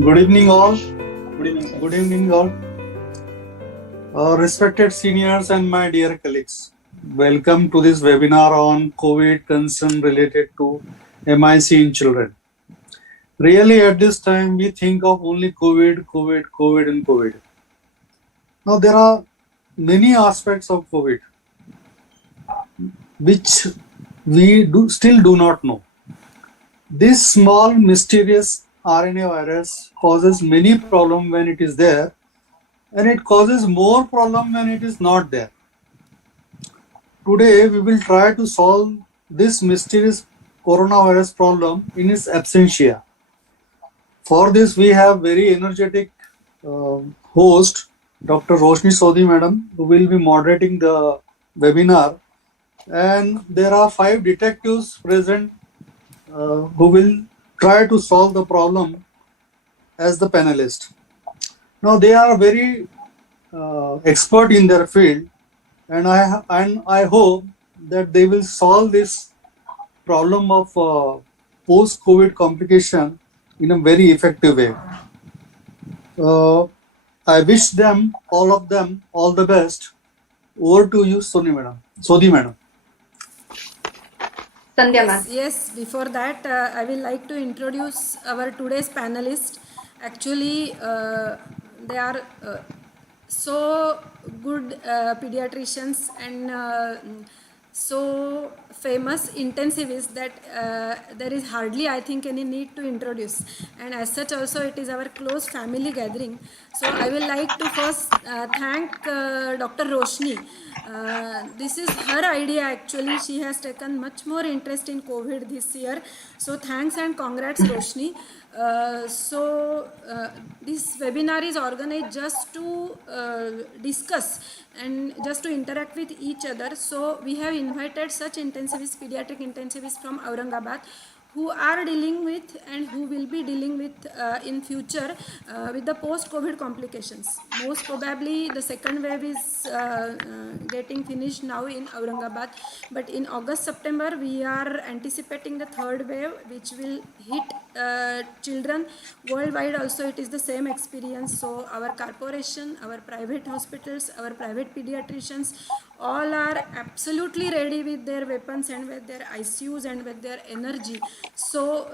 Good evening, all. Good evening, sir. Good evening, all. Respected seniors and my dear colleagues, welcome to this webinar on COVID concern related to MIC in children. Really, at this time, we think of only COVID, and COVID. Now, there are many aspects of COVID which we still do not know. This small mysterious RNA virus causes many problems when it is there, and it causes more problem when it is not there. Today we will try to solve this mysterious coronavirus problem in its absentia. For this we have very energetic host, Dr. Roshni Sodhi madam, who will be moderating the webinar, and there are 5 detectives present who will try to solve the problem as the panelist. Now they are very expert in their field, and I hope that they will solve this problem of post-COVID complication in a very effective way. I wish them, all of them, all the best. Over to you, Sodhi madam. Sandhya ma'am. Yes, before that, I will like to introduce our today's panelists. Actually, they are so good pediatricians and so famous intensivists that there is hardly, I think, any need to introduce. And as such also it is our close family gathering. So I will like to first thank Dr. Roshni. This is her idea actually. She has taken much more interest in COVID this year. So thanks and congrats Roshni. This webinar is organized just to discuss and just to interact with each other. So we have invited such intensivists, pediatric intensivists from Aurangabad, who are dealing with and who will be dealing with in future with the post-COVID complications. Most probably the second wave is getting finished now in Aurangabad, but in August-September we are anticipating the third wave, which will hit children worldwide. Also it is the same experience. So our corporation, our private hospitals, our private pediatricians, all are absolutely ready with their weapons and with their ICUs and with their energy. So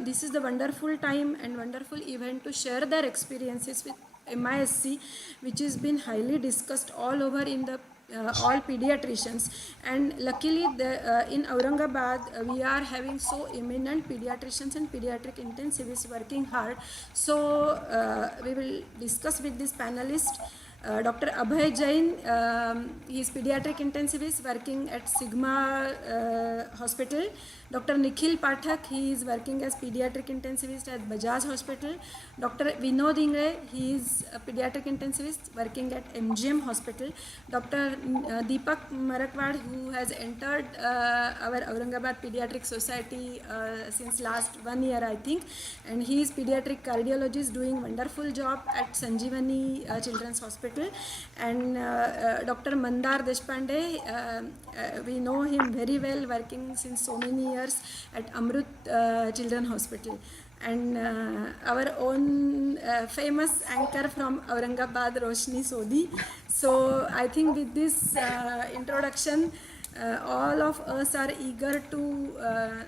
this is the wonderful time and wonderful event to share their experiences with MISC, which has been highly discussed all over in the all pediatricians. And luckily in Aurangabad we are having so eminent pediatricians and pediatric intensivists working hard. So we will discuss with this panelist. Dr. Abhay Jain, he is pediatric intensivist working at Sigma Hospital. Dr. Nikhil Pathak, he is working as pediatric intensivist at Bajaj Hospital. Dr. Vinod Ingre, he is a pediatric intensivist working at MGM Hospital. Dr. Deepak Marakwad, who has entered our Aurangabad Pediatric Society since last 1 year, I think, and he is pediatric cardiologist doing wonderful job at Sanjeevani Children's Hospital. And Dr. Mandar Deshpande, we know him very well, working since so many years at Amrut Children Hospital. And our own famous anchor from Aurangabad, Roshni Sodhi. So I think with this introduction, all of us are eager to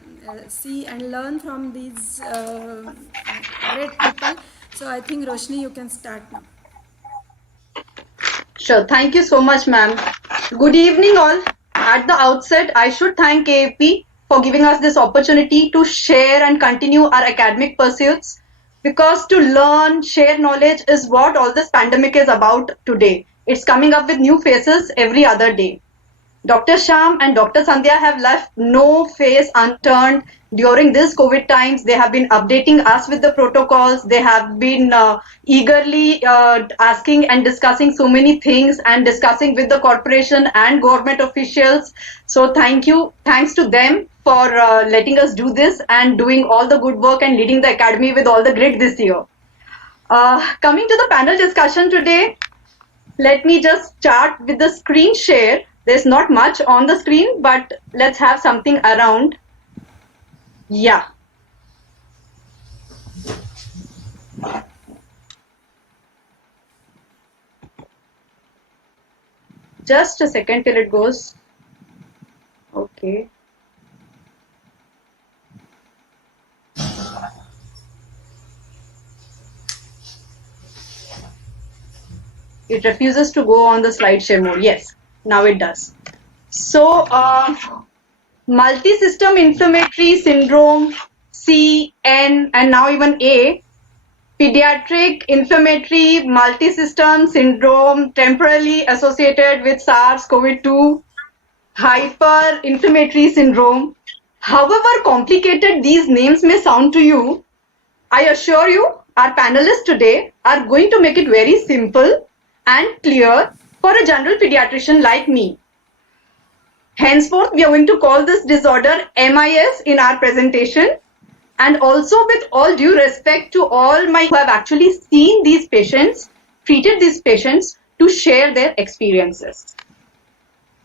see and learn from these great people. So I think Roshni, you can start now. Sure. Thank you so much, ma'am. Good evening, all. At the outset, I should thank AAP for giving us this opportunity to share and continue our academic pursuits, because to learn, share knowledge is what all this pandemic is about today. It's coming up with new faces every other day. Dr. Sham and Dr. Sandhya have left no face unturned during this COVID times. They have been updating us with the protocols. They have been eagerly asking and discussing so many things and discussing with the corporation and government officials. So thank you. Thanks to them for letting us do this and doing all the good work and leading the academy with all the grit this year. Coming to the panel discussion today, let me just start with the screen share. There's not much on the screen, but let's have something around. Yeah. Just a second till it goes. Okay. It refuses to go on the slideshare mode. Yes, now it does. So, multi-system inflammatory syndrome, C, N, and now even A, pediatric inflammatory multi-system syndrome temporarily associated with SARS-CoV-2, hyper-inflammatory syndrome. However complicated these names may sound to you, I assure you our panelists today are going to make it very simple and clear for a general pediatrician like me. Henceforth, we are going to call this disorder MIS in our presentation, and also with all due respect to all my who have actually seen these patients, treated these patients, to share their experiences.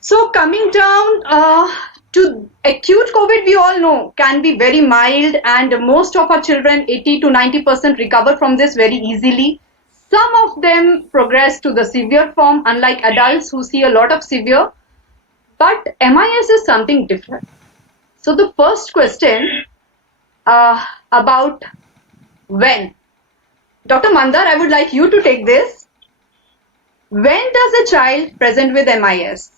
So coming down to acute COVID, we all know can be very mild, and most of our children, 80 to 90%, recover from this very easily. Some of them progress to the severe form, unlike adults who see a lot of severe. But MIS is something different. So the first question about when. Dr. Mandar, I would like you to take this. When does a child present with MIS?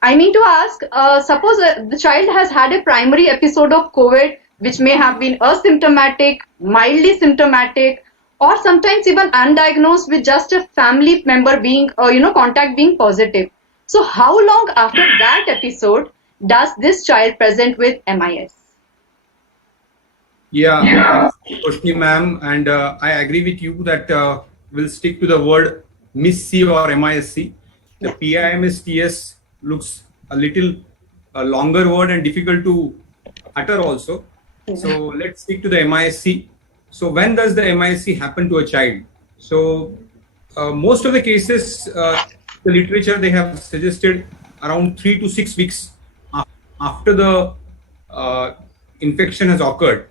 I mean to ask, suppose the child has had a primary episode of COVID, which may have been asymptomatic, mildly symptomatic, or sometimes even undiagnosed with just a family member being, contact being positive. So how long after that episode does this child present with MIS? Yeah, Roshni ma'am, and I agree with you that we'll stick to the word MIS-C or MIS-C. The PIMS-TS looks a little longer word and difficult to utter also. So let's stick to the MIS-C. So when does the MIS-C happen to a child? So most of the cases, the literature, they have suggested around 3 to 6 weeks after the infection has occurred.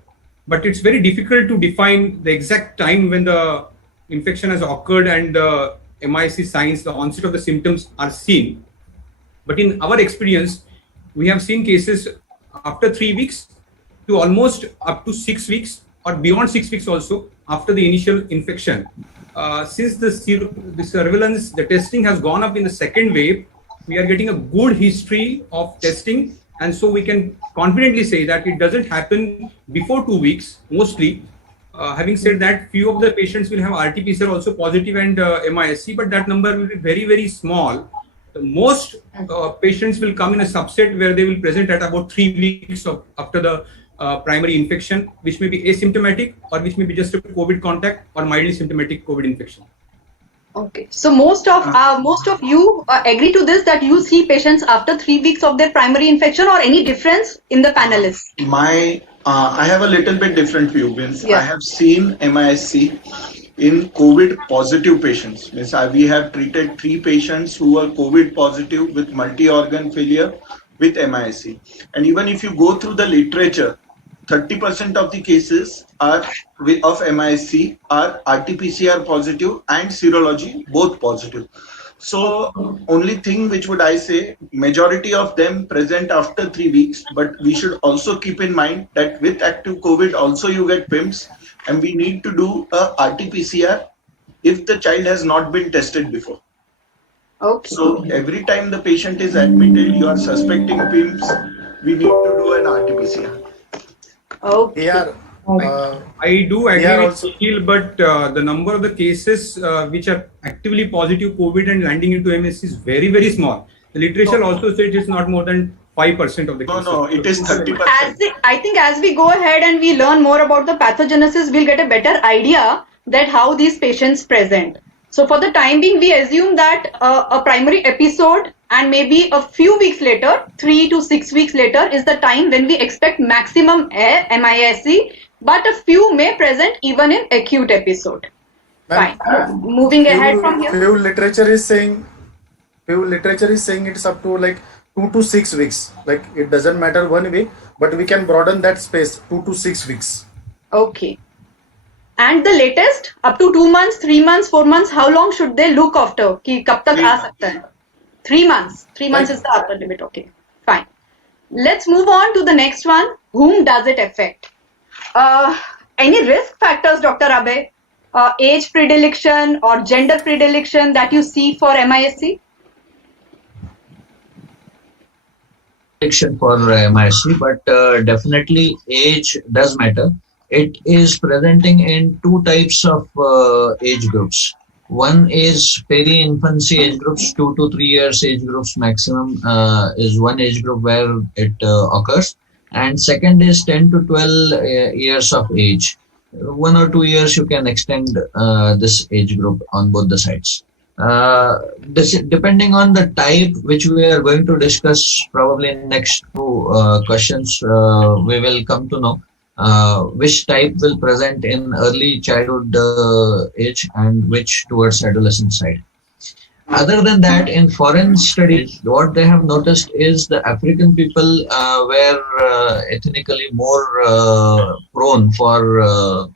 But it's very difficult to define the exact time when the infection has occurred and the MIS-C signs, the onset of the symptoms are seen. But in our experience, we have seen cases after 3 weeks to almost up to 6 weeks or beyond 6 weeks also after the initial infection. Since the surveillance, the testing has gone up in the second wave, we are getting a good history of testing. And so we can confidently say that it doesn't happen before 2 weeks, mostly. Having said that, few of the patients will have RT-PCR also positive and MIS-C, but that number will be very, very small. The most patients will come in a subset where they will present at about 3 weeks after the primary infection, which may be asymptomatic or which may be just a COVID contact or mildly symptomatic COVID infection. Okay, so most of you agree to this, that you see patients after 3 weeks of their primary infection, or any difference in the panelists? I have a little bit different view. Means Yeah. I have seen MIS-C in COVID positive patients. Means we have treated 3 patients who were COVID positive with multi-organ failure with MIS-C. And even if you go through the literature, 30% of the cases are of MIS-C are RT-PCR positive and serology both positive. So only thing which would I say, majority of them present after 3 weeks, but we should also keep in mind that with active COVID also you get PIMS, and we need to do a RT-PCR if the child has not been tested before. Okay. So every time the patient is admitted, you are suspecting PIMS, we need to do an RT-PCR. Okay. Yeah. I do agree Yeah, with also- Nikhil, but the number of the cases which are actively positive COVID and landing into MS is very, very small. The literature also says it's not more than 5% of the cases. No, it is 30%. I think as we go ahead and we learn more about the pathogenesis, we'll get a better idea that how these patients present. So for the time being, we assume that a primary episode and maybe a few weeks later, 3 to 6 weeks later, is the time when we expect maximum MIS-C, but a few may present even in acute episode. Ma'am, Fine. Moving ahead from here. Few literature is saying it's up to like 2 to 6 weeks. Like it doesn't matter 1 week, but we can broaden that space 2 to 6 weeks. Okay. And the latest, up to 2 months, 3 months, 4 months, how long should they look after? कि कब तक आ सकता है? 3 months. 3 months is the upper limit. Okay, fine. Let's move on to the next one. Whom does it affect? Any risk factors, Dr. Abhay? Age predilection or gender predilection that you see for MISC? Predilection for MISC, but definitely age does matter. It is presenting in two types of age groups. One is peri-infancy age groups, 2 to 3 years age groups maximum is one age group where it occurs. And second is 10 to 12 years of age. 1 or 2 years you can extend this age group on both the sides. Depending on the type which we are going to discuss probably in next two questions, we will come to know which type will present in early childhood age and which towards adolescent side. Other than that, in foreign studies, what they have noticed is the African people were ethnically more prone for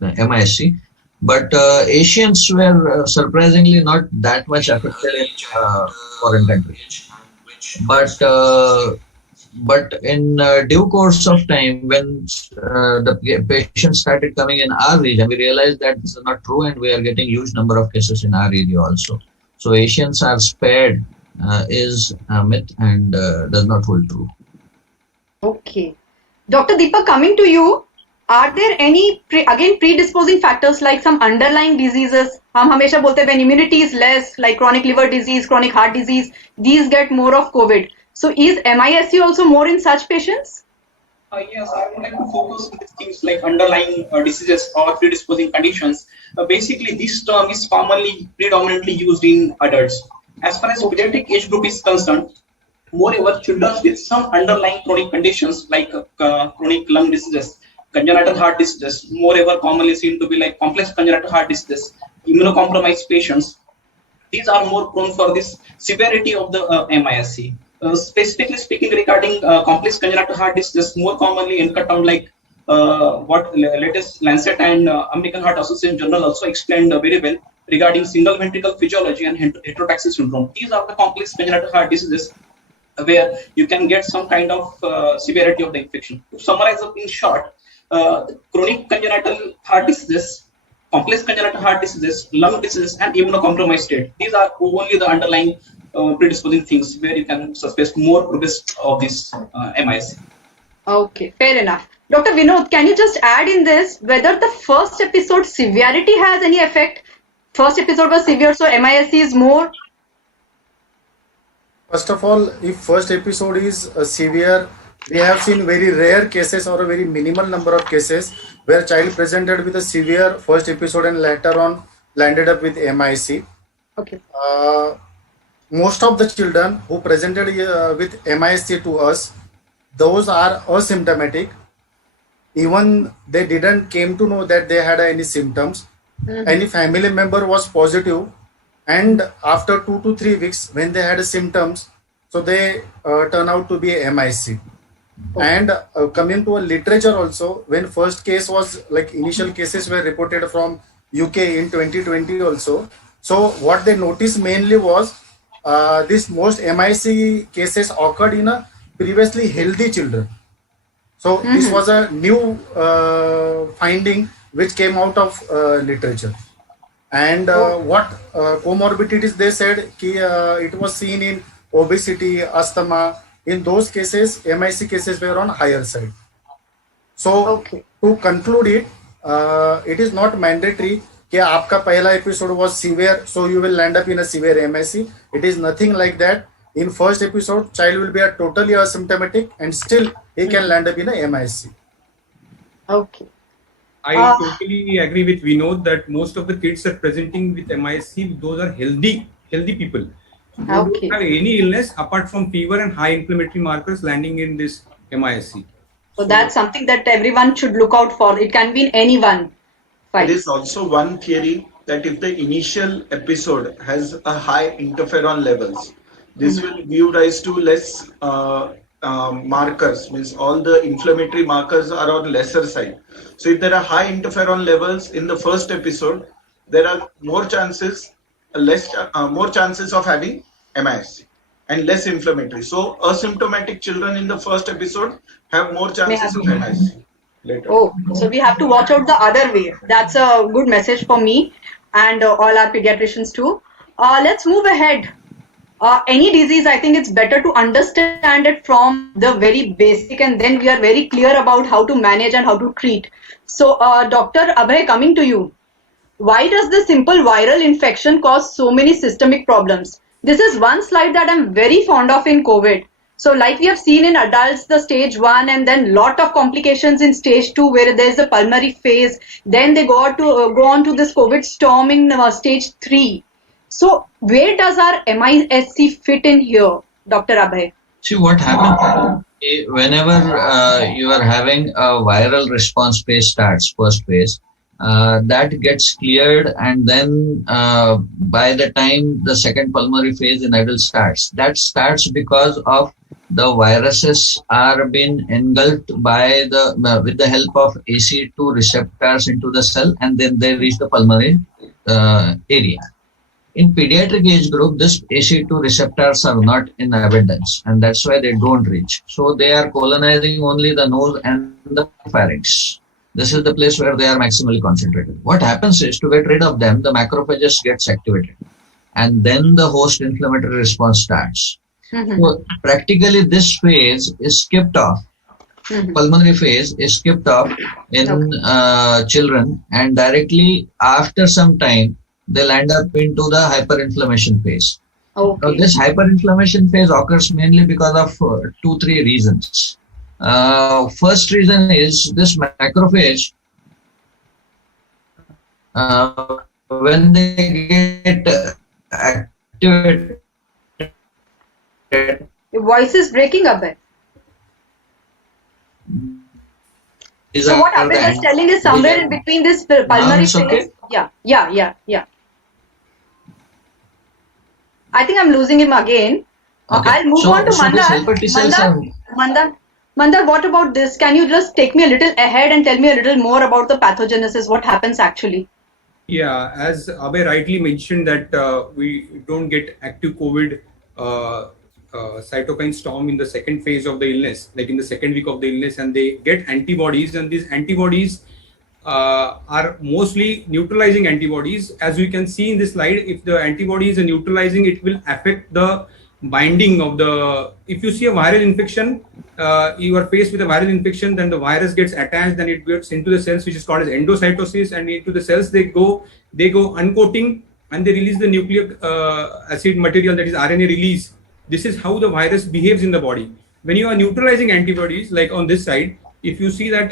MISC, but Asians were surprisingly not that much affected in foreign countries. But in due course of time, when the patients started coming in our region, we realized that this is not true, and we are getting huge number of cases in our area also. So Asians are spared is a myth and does not hold true. Okay. Dr. Deepak, coming to you, are there any predisposing factors like some underlying diseases? हम हमेशा बोलते हैं when immunity is less, like chronic liver disease, chronic heart disease, these get more of COVID. So is MISC also more in such patients? Yes, I would like to focus on these things like underlying diseases or predisposing conditions. Basically, this term is predominantly used in adults. As far as pediatric age group is concerned, moreover, children with some underlying chronic conditions like chronic lung diseases, congenital heart diseases, moreover commonly seen to be like complex congenital heart diseases, immunocompromised patients, these are more prone for this severity of the MISC. Specifically speaking, regarding complex congenital heart disease, more commonly encountered like what latest Lancet and American Heart Association journal also explained very well regarding single ventricle physiology and heterotaxis syndrome. These are the complex congenital heart diseases where you can get some kind of severity of the infection. To summarize up in short, chronic congenital heart diseases, complex congenital heart diseases, lung diseases, and immunocompromised state. These are only the underlying predisposing things where you can suspect more progress of this MISC. Okay, fair enough. Dr. Vinod, can you just add in this whether the first episode severity has any effect? First episode was severe, so MISC is more? First of all, if first episode is severe, we have seen very rare cases or a very minimal number of cases where child presented with a severe first episode and later on landed up with MISC. Okay. Most of the children who presented with MISC to us, those are asymptomatic. Even they didn't came to know that they had any symptoms. Any family member was positive, and after 2 to 3 weeks when they had symptoms, so they turn out to be MISC. And coming to a literature also, when first case was like initial cases were reported from UK in 2020 also. So what they noticed mainly was this most MISC cases occurred in a previously healthy children. So this was a new finding which came out of literature. And what comorbidities they said it was seen in obesity, asthma. In those cases, MISC cases were on higher side. So to conclude it, it is not mandatory कि आपका पहला episode was severe, so you will land up in a severe MISC. It is nothing like that. In first episode, child will be a totally asymptomatic and still he can land up in a MISC. Okay. I totally agree with Vinod that most of the kids are presenting with MISC. Those are healthy people. They don't have any illness apart from fever and high inflammatory markers landing in this MISC. So that's something that everyone should look out for. It can be in anyone. Fine. There is also one theory that if the initial episode has a high interferon levels, this will give rise to less markers, means all the inflammatory markers are on lesser side. So if there are high interferon levels in the first episode, there are more chances of having MISC and less inflammatory. So asymptomatic children in the first episode have more chances of MISC later. Oh, so we have to watch out the other way. That's a good message for me and all our pediatricians too. Let's move ahead. Any disease, I think it's better to understand it from the very basic, and then we are very clear about how to manage and how to treat. So, Dr. Abhay, coming to you. Why does the simple viral infection cause so many systemic problems? This is one slide that I'm very fond of in COVID. So like we have seen in adults, the stage 1 and then lot of complications in stage 2 where there's a pulmonary phase. Then they go on to this COVID storm in stage 3. So where does our MISC fit in here, Dr. Abhay? See what happens whenever you are having a viral response phase starts, first phase, that gets cleared, and then by the time the second pulmonary phase in adult starts, that starts because of the viruses are being engulfed by with the help of ACE2 receptors into the cell, and then they reach the pulmonary area. In pediatric age group, this ACE2 receptors are not in abundance, and that's why they don't reach. So they are colonizing only the nose and the pharynx. This is the place where they are maximally concentrated. What happens is, to get rid of them, the macrophages gets activated, and then the host inflammatory response starts. So practically this phase is skipped off. Pulmonary phase is skipped off in children, and directly after some time, they'll end up into the hyperinflammation phase. Now, this hyperinflammation phase occurs mainly because of 2-3 reasons. First reason is this macrophage, when they get activated. Your voice is breaking a bit. So what Abhay is telling is somewhere in between this pulmonary phase. Okay? Yeah. I think I'm losing him again. Okay. I'll move on to Mandar. Mandar, what about this? Can you just take me a little ahead and tell me a little more about the pathogenesis? What happens actually? Yeah, as Abhay rightly mentioned that we don't get active COVID cytokine storm in the second phase of the illness, like in the second week of the illness, and they get antibodies, and these antibodies are mostly neutralizing antibodies. As we can see in this slide, if the antibodies are neutralizing, it will affect the binding of the, if you see a viral infection, you are faced with a viral infection, then the virus gets attached, then it gets into the cells, which is called as endocytosis, and into the cells they go uncoating, and they release the nucleic acid material, that is RNA release. This is how the virus behaves in the body. When you are neutralizing antibodies, like on this side, if you see that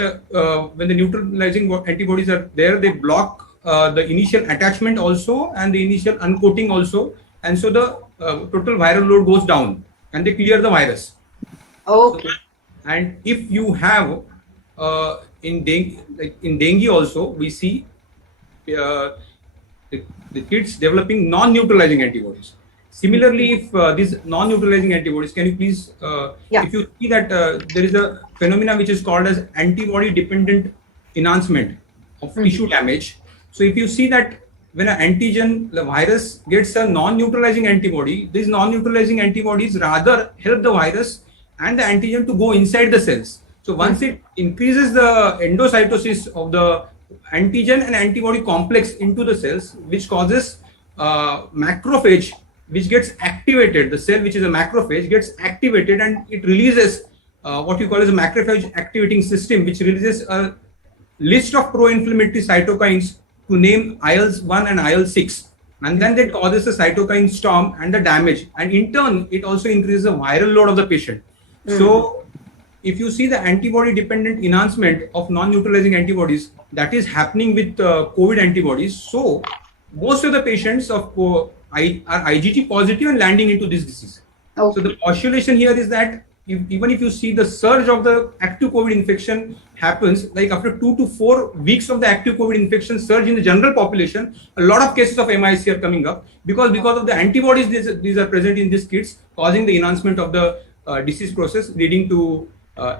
when the neutralizing antibodies are there, they block the initial attachment also and the initial uncoating also, and so the total viral load goes down and they clear the virus. Okay. And if you have in dengue also, we see the kids developing non-neutralizing antibodies. Similarly, if these non-neutralizing antibodies, can you please, if you see that there is a phenomena which is called as antibody-dependent enhancement of tissue damage. So if you see that when an antigen, the virus gets a non-neutralizing antibody, these non-neutralizing antibodies rather help the virus and the antigen to go inside the cells. So once it increases the endocytosis of the antigen and antibody complex into the cells, which causes macrophage, which gets activated, the cell which is a macrophage gets activated, and it releases what you call as a macrophage activating system, which releases a list of pro-inflammatory cytokines to name IL-1 and IL-6, and then that causes a cytokine storm and the damage, and in turn it also increases the viral load of the patient. So if you see the antibody dependent enhancement of non-neutralizing antibodies, that is happening with COVID antibodies. So most of the patients are IgG positive and landing into this disease. So the postulation here is that even if you see the surge of the active COVID infection happens, like after 2 to 4 weeks of the active COVID infection surge in the general population, a lot of cases of MISC are coming up because of the antibodies these are present in these kids, causing the enhancement of the disease process leading to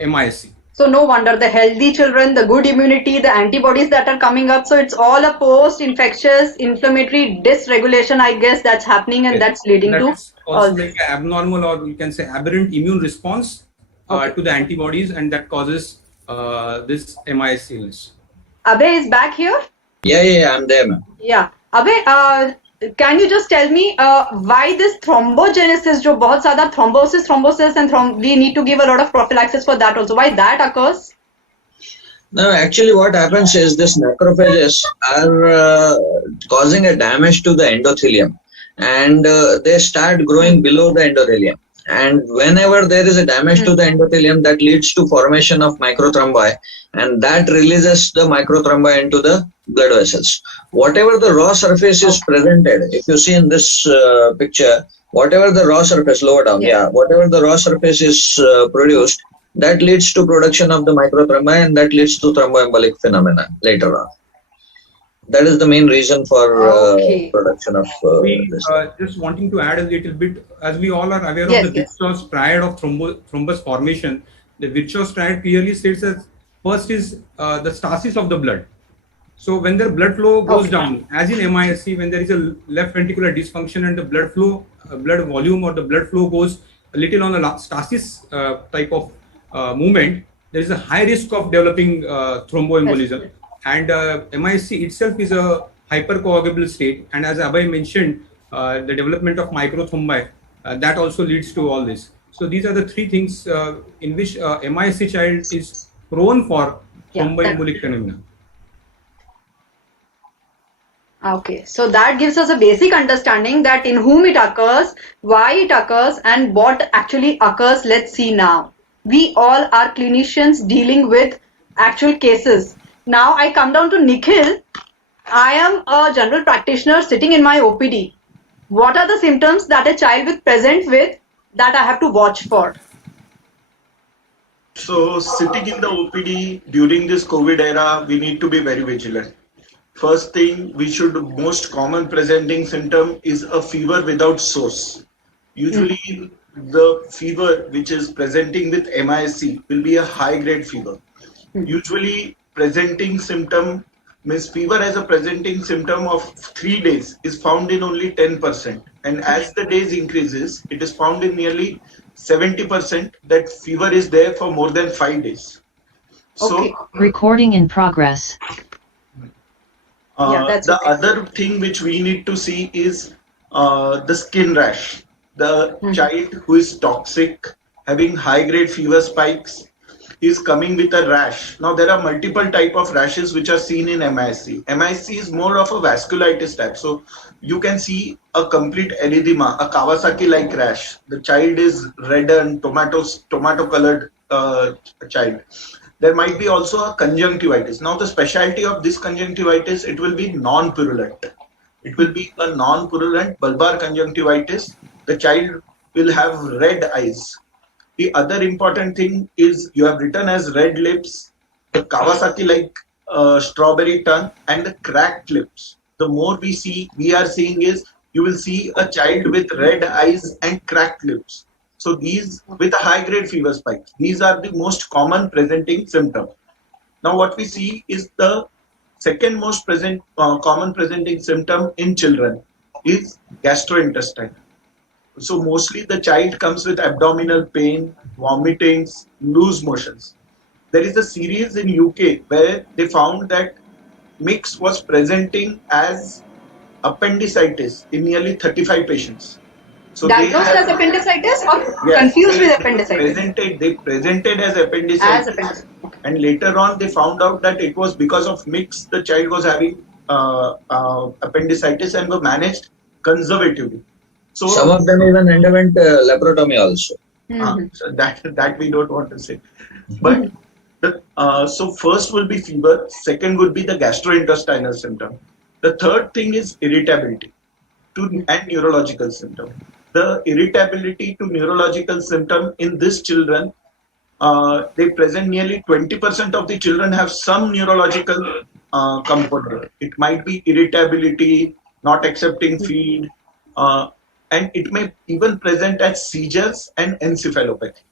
MISC. So no wonder the healthy children, the good immunity, the antibodies that are coming up. So it's all a post-infectious inflammatory dysregulation, I guess, that's happening, and that's leading That to is also all like an abnormal, or you can say aberrant immune response to the antibodies, and that causes this MISC illness. Abhay is back here. Yeah, I'm there, ma'am. Yeah. Abhay, can you just tell me why this thrombogenesis, जो बहुत ज़्यादा thrombosis and we need to give a lot of prophylaxis for that also. Why that occurs? No, actually what happens is this macrophages are causing a damage to the endothelium, and they start growing below the endothelium. And whenever there is a damage to the endothelium, that leads to formation of microthrombi, and that releases the microthrombi into the blood vessels. Whatever the raw surface is presented, if you see in this picture, whatever the raw surface, lower down, whatever the raw surface is produced, that leads to production of the microthrombi, and that leads to thromboembolic phenomena later on. That is the main reason for production of this. Just wanting to add a little bit, as we all are aware of the Virchow's triad of thrombus formation. The Virchow's triad clearly states that first is the stasis of the blood. So when the blood flow goes down, as in MISC, when there is a left ventricular dysfunction and the blood flow, blood volume or the blood flow goes a little on a stasis type of movement, there is a high risk of developing thromboembolism. And MISC itself is a hypercoagulable state, and as Abhay mentioned, the development of microthrombi, that also leads to all this. So these are the three things in which MISC child is prone for thromboembolic phenomena. Okay, so that gives us a basic understanding that in whom it occurs, why it occurs, and what actually occurs. Let's see now. We all are clinicians dealing with actual cases. Now I come down to Nikhil. I am a general practitioner sitting in my OPD. What are the symptoms that a child will present with that I have to watch for? So sitting in the OPD during this COVID era, we need to be very vigilant. First thing, most common presenting symptom is a fever without source. Usually the fever which is presenting with MISC will be a high grade fever. Usually presenting symptom means fever as a presenting symptom of 3 days is found in only 10%. And as the days increases, it is found in nearly 70% that fever is there for more than 5 days. So recording in progress. The other thing which we need to see is the skin rash. The child who is toxic, having high grade fever spikes, is coming with a rash. Now there are multiple type of rashes which are seen in MISC. MISC is more of a vasculitis type. So you can see a complete erythema, a Kawasaki-like rash. The child is red and tomato colored child. There might be also a conjunctivitis. Now the specialty of this conjunctivitis, it will be non-purulent. It will be a non-purulent bulbar conjunctivitis. The child will have red eyes. The other important thing is you have written as red lips, the Kawasaki-like strawberry tongue, and the cracked lips. The more we are seeing is you will see a child with red eyes and cracked lips. So these with a high grade fever spike, these are the most common presenting symptom. Now what we see is the second most common presenting symptom in children is gastrointestinal. So mostly the child comes with abdominal pain, vomitings, loose motions. There is a series in UK where they found that mix was presenting as appendicitis in nearly 35 patients. So diagnosed as appendicitis or confused with appendicitis? They presented as appendicitis. And later on they found out that it was because of mix the child was having appendicitis and were managed conservatively. So some of them even underwent laparotomy also. So that we don't want to say. But so first will be fever, second would be the gastrointestinal symptom. The third thing is irritability and neurological symptom. The irritability to neurological symptom in these children, they present nearly 20% of the children have some neurological component. It might be irritability, not accepting feed, and it may even present as seizures and encephalopathy.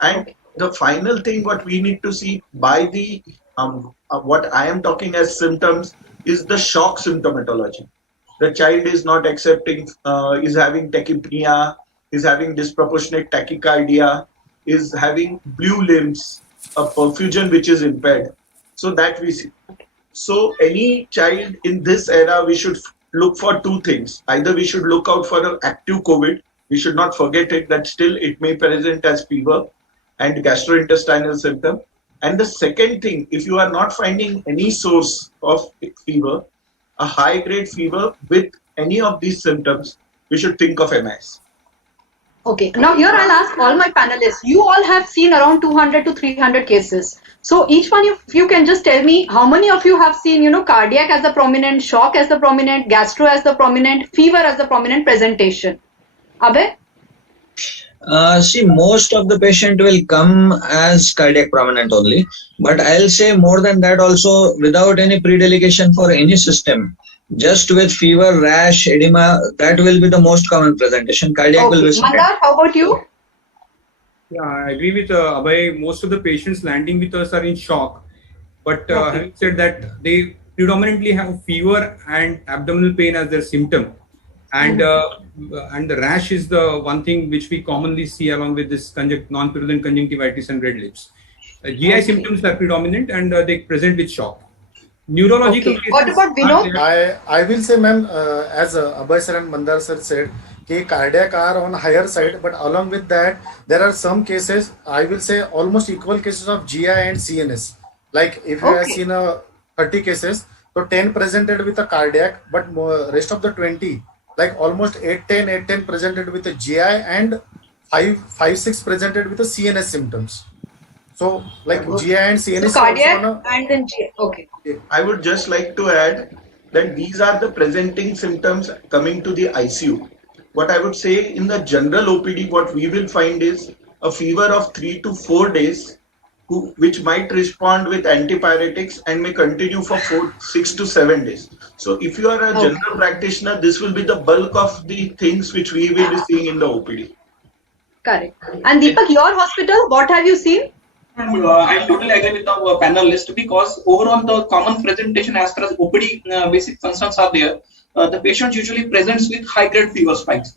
And the final thing what we need to see by the what I am talking as symptoms is the shock symptomatology. The child is not accepting, is having tachypnea, is having disproportionate tachycardia, is having blue limbs, a perfusion which is impaired. So that we see. So any child in this era, we should look for two things. Either we should look out for an active COVID. We should not forget it that still it may present as fever and gastrointestinal symptom. And the second thing, if you are not finding any source of fever, a high grade fever with any of these symptoms, we should think of MIS. Okay, now here I'll ask all my panelists. You all have seen around 200 to 300 cases. So each one of you can just tell me how many of you have seen, cardiac as the prominent, shock as the prominent, gastro as the prominent, fever as the prominent presentation. Abhay? See, most of the patient will come as cardiac prominent only, but I'll say more than that also, without any predelegation for any system, just with fever, rash, edema, that will be the most common presentation. Cardiac will be second. Mandar, how about you? Yeah, I agree with Abhay. Most of the patients landing with us are in shock. But having said that, they predominantly have fever and abdominal pain as their symptom. And the rash is the one thing which we commonly see along with this non-purulent conjunctivitis and red lips. GI symptoms are predominant and they present with shock. Neurological cases. What about Vinod? I will say, ma'am, as Abhay sir and Mandar sir said, cardiac are on higher side, but along with that, there are some cases, I will say almost equal cases of GI and CNS. Like if you have seen 30 cases, so 10 presented with a cardiac, but rest of the 20, like almost 8-10 presented with a GI and 5-6 presented with the CNS symptoms. So like GI and CNS. So cardiac and then GI. Okay. I would just like to add that these are the presenting symptoms coming to the ICU. What I would say in the general OPD, what we will find is a fever of 3 to 4 days, which might respond with antipyretics and may continue for 6 to 7 days. So if you are a general practitioner, this will be the bulk of the things which we will be seeing in the OPD. Correct. And Deepak, your hospital, what have you seen? I totally agree with our panelist because overall the common presentation as far as OPD basic concerns are there. The patient usually presents with high-grade fever spikes,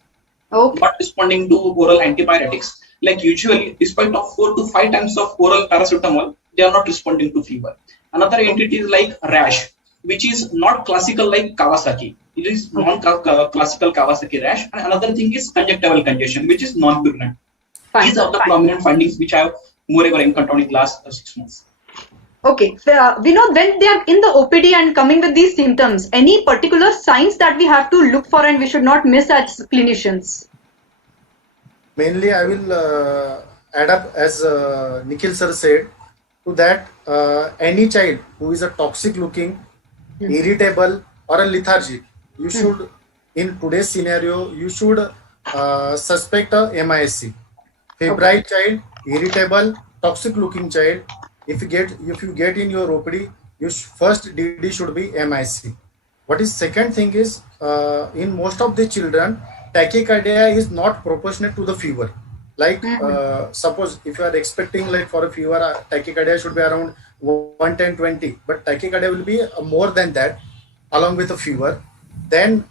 not responding to oral antipyretics. Like usually, despite of 4 to 5 times of oral paracetamol, they are not responding to fever. Another entity is like rash, which is not classical like Kawasaki. It is non-classical Kawasaki rash. And another thing is conjunctival congestion, which is non-purulent. These are the prominent findings which I have moreover encountered in the last 6 months. Okay, Vinod, when they are in the OPD and coming with these symptoms, any particular signs that we have to look for and we should not miss as clinicians? Mainly, I will add up, as Nikhil sir said, to that any child who is a toxic looking, irritable or a lethargic, you should, in today's scenario, you should suspect a MISC. Febrile child, irritable, toxic looking child, if you get in your OPD, your first DD should be MIC. What is second thing is, in most of the children, tachycardia is not proportionate to the fever. Like suppose if you are expecting like for a fever, tachycardia should be around 110-20, but tachycardia will be more than that along with the fever. Then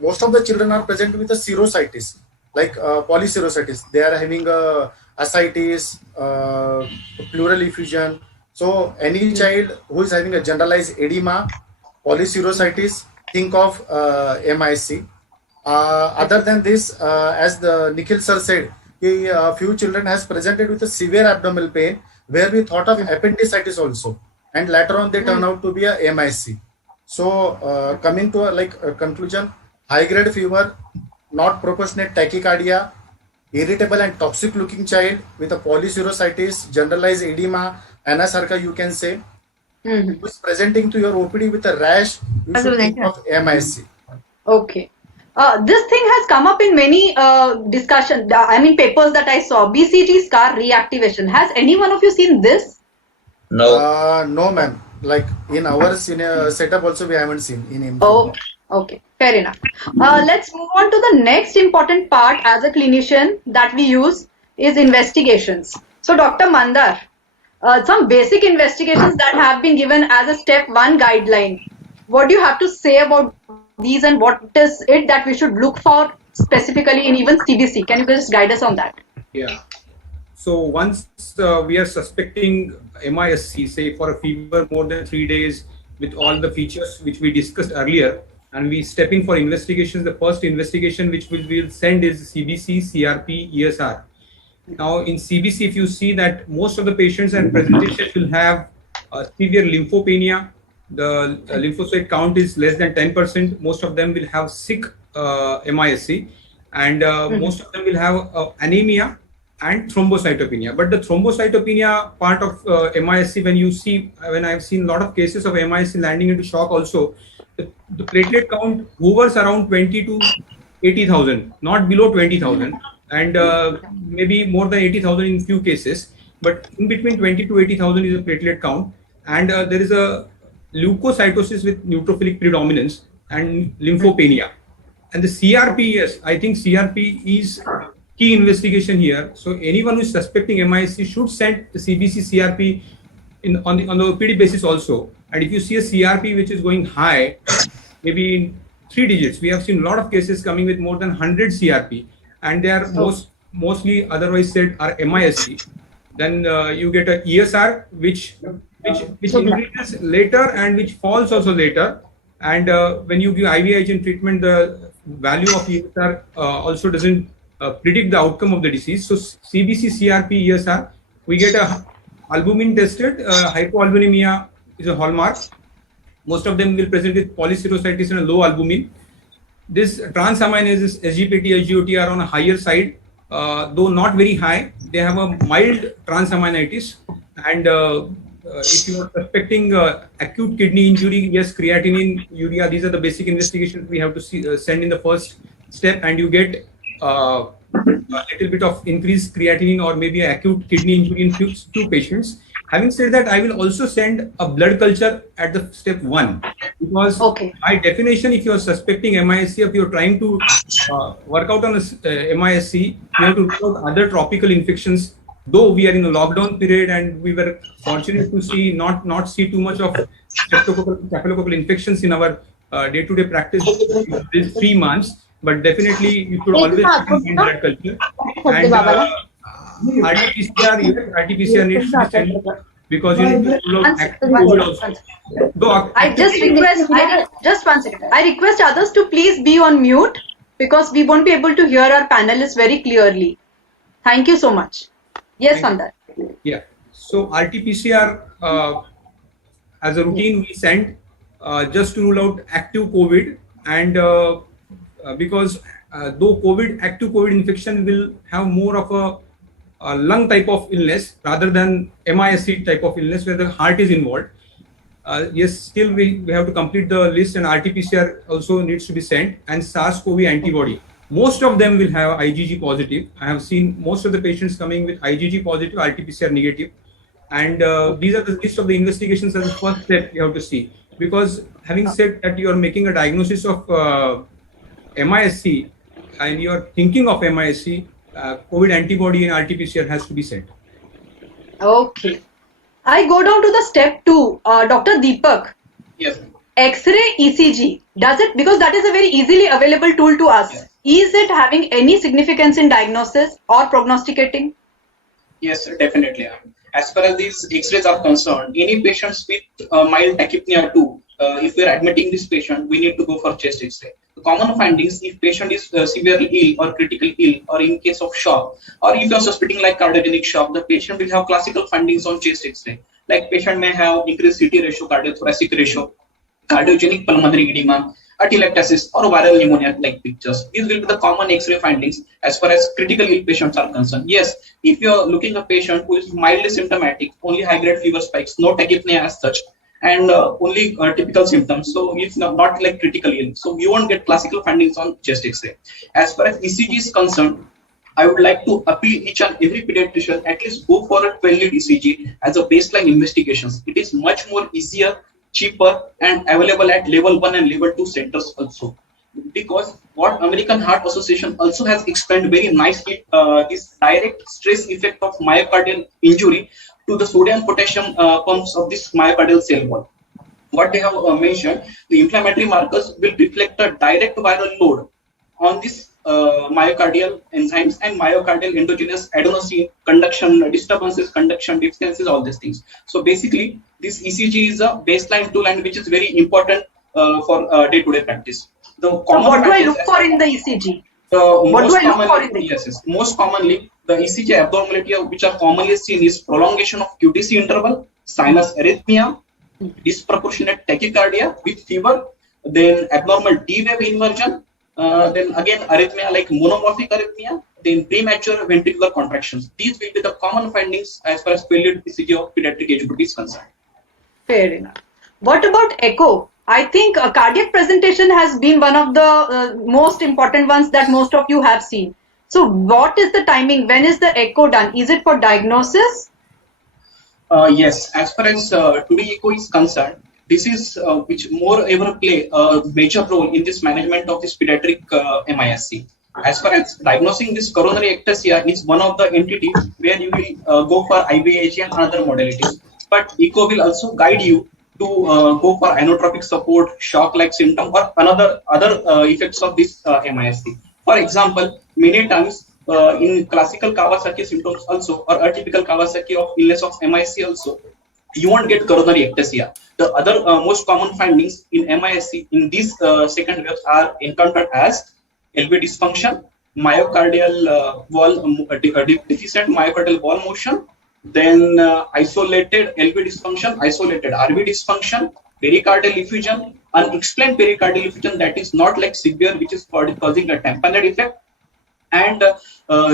most of the children are present with a serositis, like polyserositis. They are having ascites, pleural effusion. So any child who is having a generalized edema, polyserositis, think of MIC. Other than this, as the Nikhil sir said, a few children has presented with a severe abdominal pain where we thought of appendicitis also, and later on they turn out to be a MIC. So coming to a conclusion, high grade fever, not proportionate tachycardia, irritable and toxic looking child with a polyserositis, generalized edema, anasarca you can say, who is presenting to your OPD with a rash, you should think of MISC. Okay. This thing has come up in many papers that I saw. BCG scar reactivation. Has any one of you seen this? No. No, ma'am. Like in our setup also we haven't seen in MD. Oh, okay. Fair enough. Let's move on to the next important part as a clinician that we use is investigations. So Dr. Mandar, some basic investigations that have been given as a step 1 guideline. What do you have to say about these and what is it that we should look for specifically in even CBC? Can you just guide us on that? Yeah. So once we are suspecting MISC, say for a fever more than 3 days with all the features which we discussed earlier, and we step in for investigations, the first investigation which we'll send is CBC, CRP, ESR. Now in CBC, if you see that most of the patients and presentations will have severe lymphopenia, the lymphocyte count is less than 10%. Most of them will have sick MISC, and most of them will have anemia and thrombocytopenia. But the thrombocytopenia part of MISC, when I've seen a lot of cases of MISC landing into shock also, the platelet count hovers around 20 to 80,000, not below 20,000, and maybe more than 80,000 in few cases. But in between 20 to 80,000 is a platelet count, and there is a leukocytosis with neutrophilic predominance and lymphopenia. And the CRP, yes, I think CRP is key investigation here. So anyone who is suspecting MISC should send the CBC CRP on the OPD basis also. And if you see a CRP which is going high, maybe in 3 digits, we have seen a lot of cases coming with more than 100 CRP, and they are mostly otherwise said are MISC. Then you get a ESR which increases later and which falls also later. And when you give IVIG treatment, the value of ESR also doesn't predict the outcome of the disease. So CBC, CRP, ESR, we get a albumin tested. Hypoalbuminemia is a hallmark. Most of them will present with polycirrhosis and a low albumin. This transaminases SGPT, SGOT are on a higher side, though not very high. They have a mild transaminitis. And if you are suspecting acute kidney injury, yes, creatinine, urea, these are the basic investigations we have to send in the first step, and you get a little bit of increased creatinine or maybe acute kidney injury in few patients. Having said that, I will also send a blood culture at the step 1, because by definition, if you are suspecting MISC, if you are trying to work out on a MISC, you have to look at other tropical infections. Though we are in a lockdown period and we were fortunate to see not see too much of staphylococcal infections in our day-to-day practice these 3 months, but definitely you should always send blood culture. And RT-PCR needs to be sent because you need to rule out active COVID also. Just one second. I request others to please be on mute because we won't be able to hear our panelists very clearly. Thank you so much. Yes, Sandar. Yeah. So RT-PCR as a routine we send just to rule out active COVID, and because though active COVID infection will have more of a lung type of illness rather than MISC type of illness where the heart is involved. Yes, still we have to complete the list, and RT-PCR also needs to be sent, and SARS-CoV antibody. Most of them will have IgG positive. I have seen most of the patients coming with IgG positive, RT-PCR negative. And these are the list of the investigations as the first step you have to see. Because having said that you are making a diagnosis of MISC and you are thinking of MISC, COVID antibody and RT-PCR has to be sent. Okay. I go down to the step 2. Dr. Deepak. Yes. X-ray ECG. Does it, because that is a very easily available tool to us. Yes. Is it having any significance in diagnosis or prognosticating? Yes, definitely. As far as these X-rays are concerned, any patients with mild tachypnea too, if we are admitting this patient, we need to go for chest X-ray. The common findings, if patient is severely ill or critically ill, or in case of shock, or if you are suspecting like cardiogenic shock, the patient will have classical findings on chest X-ray. Like patient may have increased CT ratio, cardiothoracic ratio, cardiogenic pulmonary edema, atelectasis, or viral pneumonia like pictures. These will be the common X-ray findings as far as critical ill patients are concerned. Yes, if you are looking at a patient who is mildly symptomatic, only high-grade fever spikes, no tachypnea as such, and only typical symptoms, so it's not like critical ill, so you won't get classical findings on chest X-ray. As far as ECG is concerned, I would like to appeal each and every pediatrician at least go for a 12-lead ECG as a baseline investigations. It is much more easier, cheaper, and available at level 1 and level 2 centers also. because what American Heart Association also has explained very nicely, this direct stress effect of myocardial injury to the sodium potassium pumps of this myocardial cell wall. What they have mentioned, the inflammatory markers will reflect a direct viral load on this myocardial enzymes and myocardial endogenous adenosine conduction disturbances, conduction deficiencies, all these things. So basically, this ECG is a baseline tool and which is very important for day-to-day practice. The So common what do I practice look for in the ECG? What do I look for in the yes. Most commonly, the ECG abnormality which are commonly seen is prolongation of QTC interval, sinus arrhythmia, disproportionate tachycardia with fever, then abnormal D-wave inversion, then again arrhythmia like monomorphic arrhythmia, then premature ventricular contractions. These will be the common findings as far as prelude ECG of pediatric age group is concerned. Fair enough. What about echo? I think cardiac presentation has been one of the most important ones that most of you have seen. So what is the timing? When is the echo done? Is it for diagnosis? Yes, as far as today echo is concerned, this is which more ever play a major role in this management of this pediatric MISC. As far as diagnosing this coronary ectasia is one of the entities where you will go for IVIG and other modalities. But echo will also guide you to go for inotropic support, shock-like symptom, or other effects of this MISC. For example, many times in classical Kawasaki symptoms also, or atypical Kawasaki of illness of MISC also, you won't get coronary ectasia. The other most common findings in MISC in these second waves are encountered as LV dysfunction, myocardial deficient myocardial wall motion, then isolated LV dysfunction, isolated RV dysfunction, pericardial effusion, unexplained pericardial effusion that is not like severe, which is causing a tamponade effect, and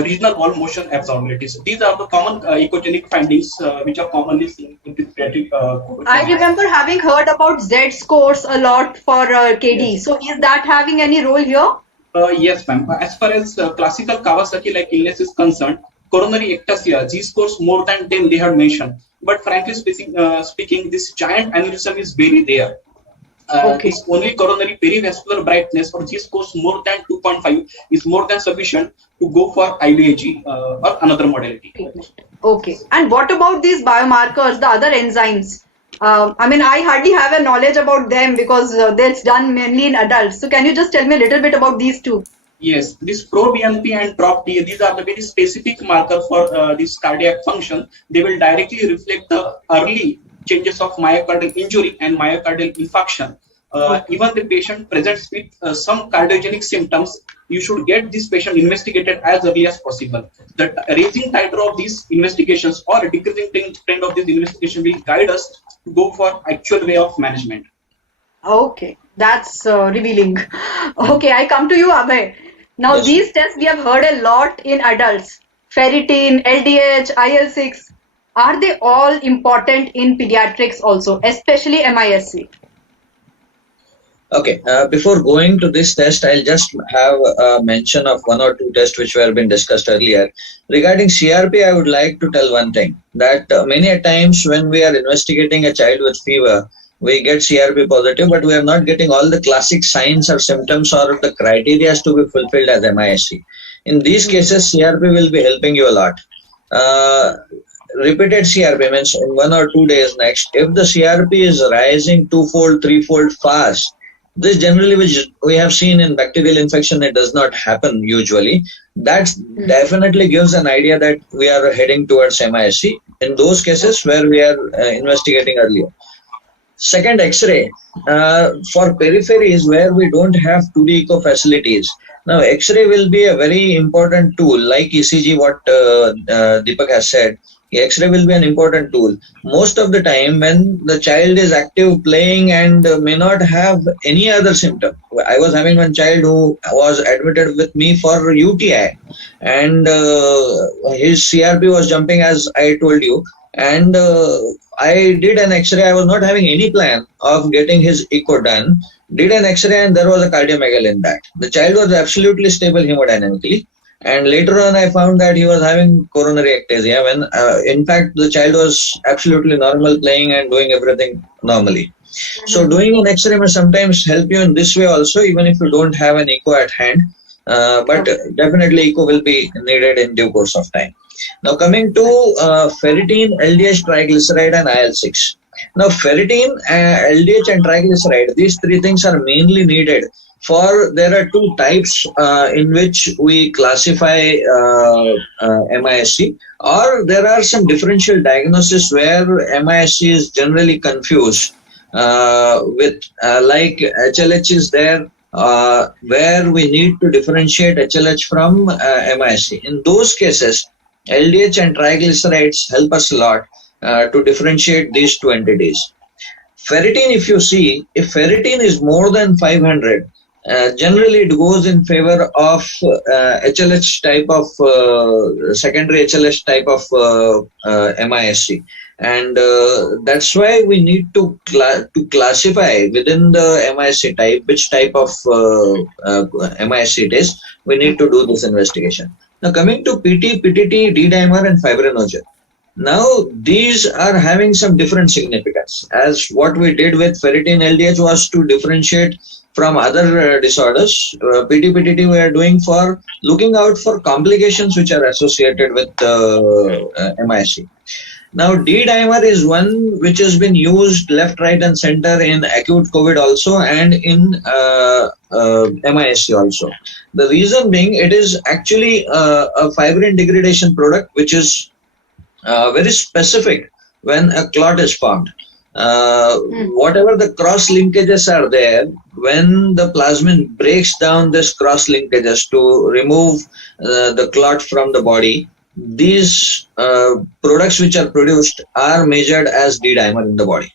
regional wall motion abnormalities. These are the common echogenic findings which are commonly seen in pediatric COVID. I remember having heard about Z scores a lot for KD. Yes. So is that having any role here? Yes, ma'am. As far as classical Kawasaki-like illness is concerned, coronary ectasia, Z scores more than 10 they have mentioned. But frankly speaking, this giant aneurysm is very rare. Okay. This only coronary perivascular brightness or G scores more than 2.5 is more than sufficient to go for IVIG or another modality. Okay. And what about these biomarkers, the other enzymes? I mean, I hardly have a knowledge about them because that's done mainly in adults. So can you just tell me a little bit about these two? Yes, this pro-BNP and TROP-T, these are the very specific marker for this cardiac function. They will directly reflect the early changes of myocardial injury and myocardial infarction. Even the patient presents with some cardiogenic symptoms, you should get this patient investigated as early as possible. The raising titer of these investigations or decreasing trend of this investigation will guide us to go for actual way of management. Okay, that's revealing. Okay, I come to you, Abhay. Now, Yes. these tests we have heard a lot in adults. Ferritin, LDH, IL-6. Are they all important in pediatrics also, especially MISC? Okay, before going to this test, I'll just have a mention of one or two tests which were been discussed earlier. Regarding CRP, I would like to tell one thing, that many a times when we are investigating a child with fever, we get CRP positive, but we are not getting all the classic signs or symptoms or the criteria to be fulfilled as MISC. In these cases, CRP will be helping you a lot. Repeated CRP means in 1 or 2 days next, if the CRP is rising 2-fold, 3-fold fast, this generally, which we have seen in bacterial infection, it does not happen usually. That definitely gives an idea that we are heading towards MISC in those cases where we are investigating earlier. Second, X-ray. For peripheries where we don't have 2D echo facilities. Now, X-ray will be a very important tool, like ECG, what Deepak has said. X-ray will be an important tool. Most of the time when the child is active playing and may not have any other symptom. I was having one child who was admitted with me for UTI and his CRP was jumping, as I told you, and I did an X-ray. I was not having any plan of getting his echo done. Did an X-ray and there was a cardiomegaly in that. The child was absolutely stable hemodynamically. And later on, I found that he was having coronary ectasia when, in fact, the child was absolutely normal, playing and doing everything normally. So doing an X-ray may sometimes help you in this way also, even if you don't have an echo at hand. But definitely echo will be needed in due course of time. Now coming to ferritin, LDH, triglyceride and IL-6. Now ferritin, LDH and triglyceride, these three things are mainly needed for, there are two types in which we classify MISC, or there are some differential diagnosis where MISC is generally confused with like HLH is there, where we need to differentiate HLH from MISC. In those cases, LDH and triglycerides help us a lot to differentiate these two entities. Ferritin, if you see, if ferritin is more than 500, generally it goes in favor of HLH type of secondary HLH type of MISC. And that's why we need to classify within the MISC type which type of MISC it is. We need to do this investigation. Now coming to PT, PTT, D-dimer and fibrinogen. Now these are having some different significance, as what we did with ferritin LDH was to differentiate from other disorders. PT, PTT we are doing for looking out for complications which are associated with MISC. Now, D-dimer is one which has been used left, right and center in acute COVID also and in MISC also. The reason being, it is actually a fibrin degradation product which is very specific when a clot is formed. Whatever the cross linkages are there, when the plasmin breaks down this cross linkages to remove the clot from the body, these products which are produced are measured as D-dimer in the body,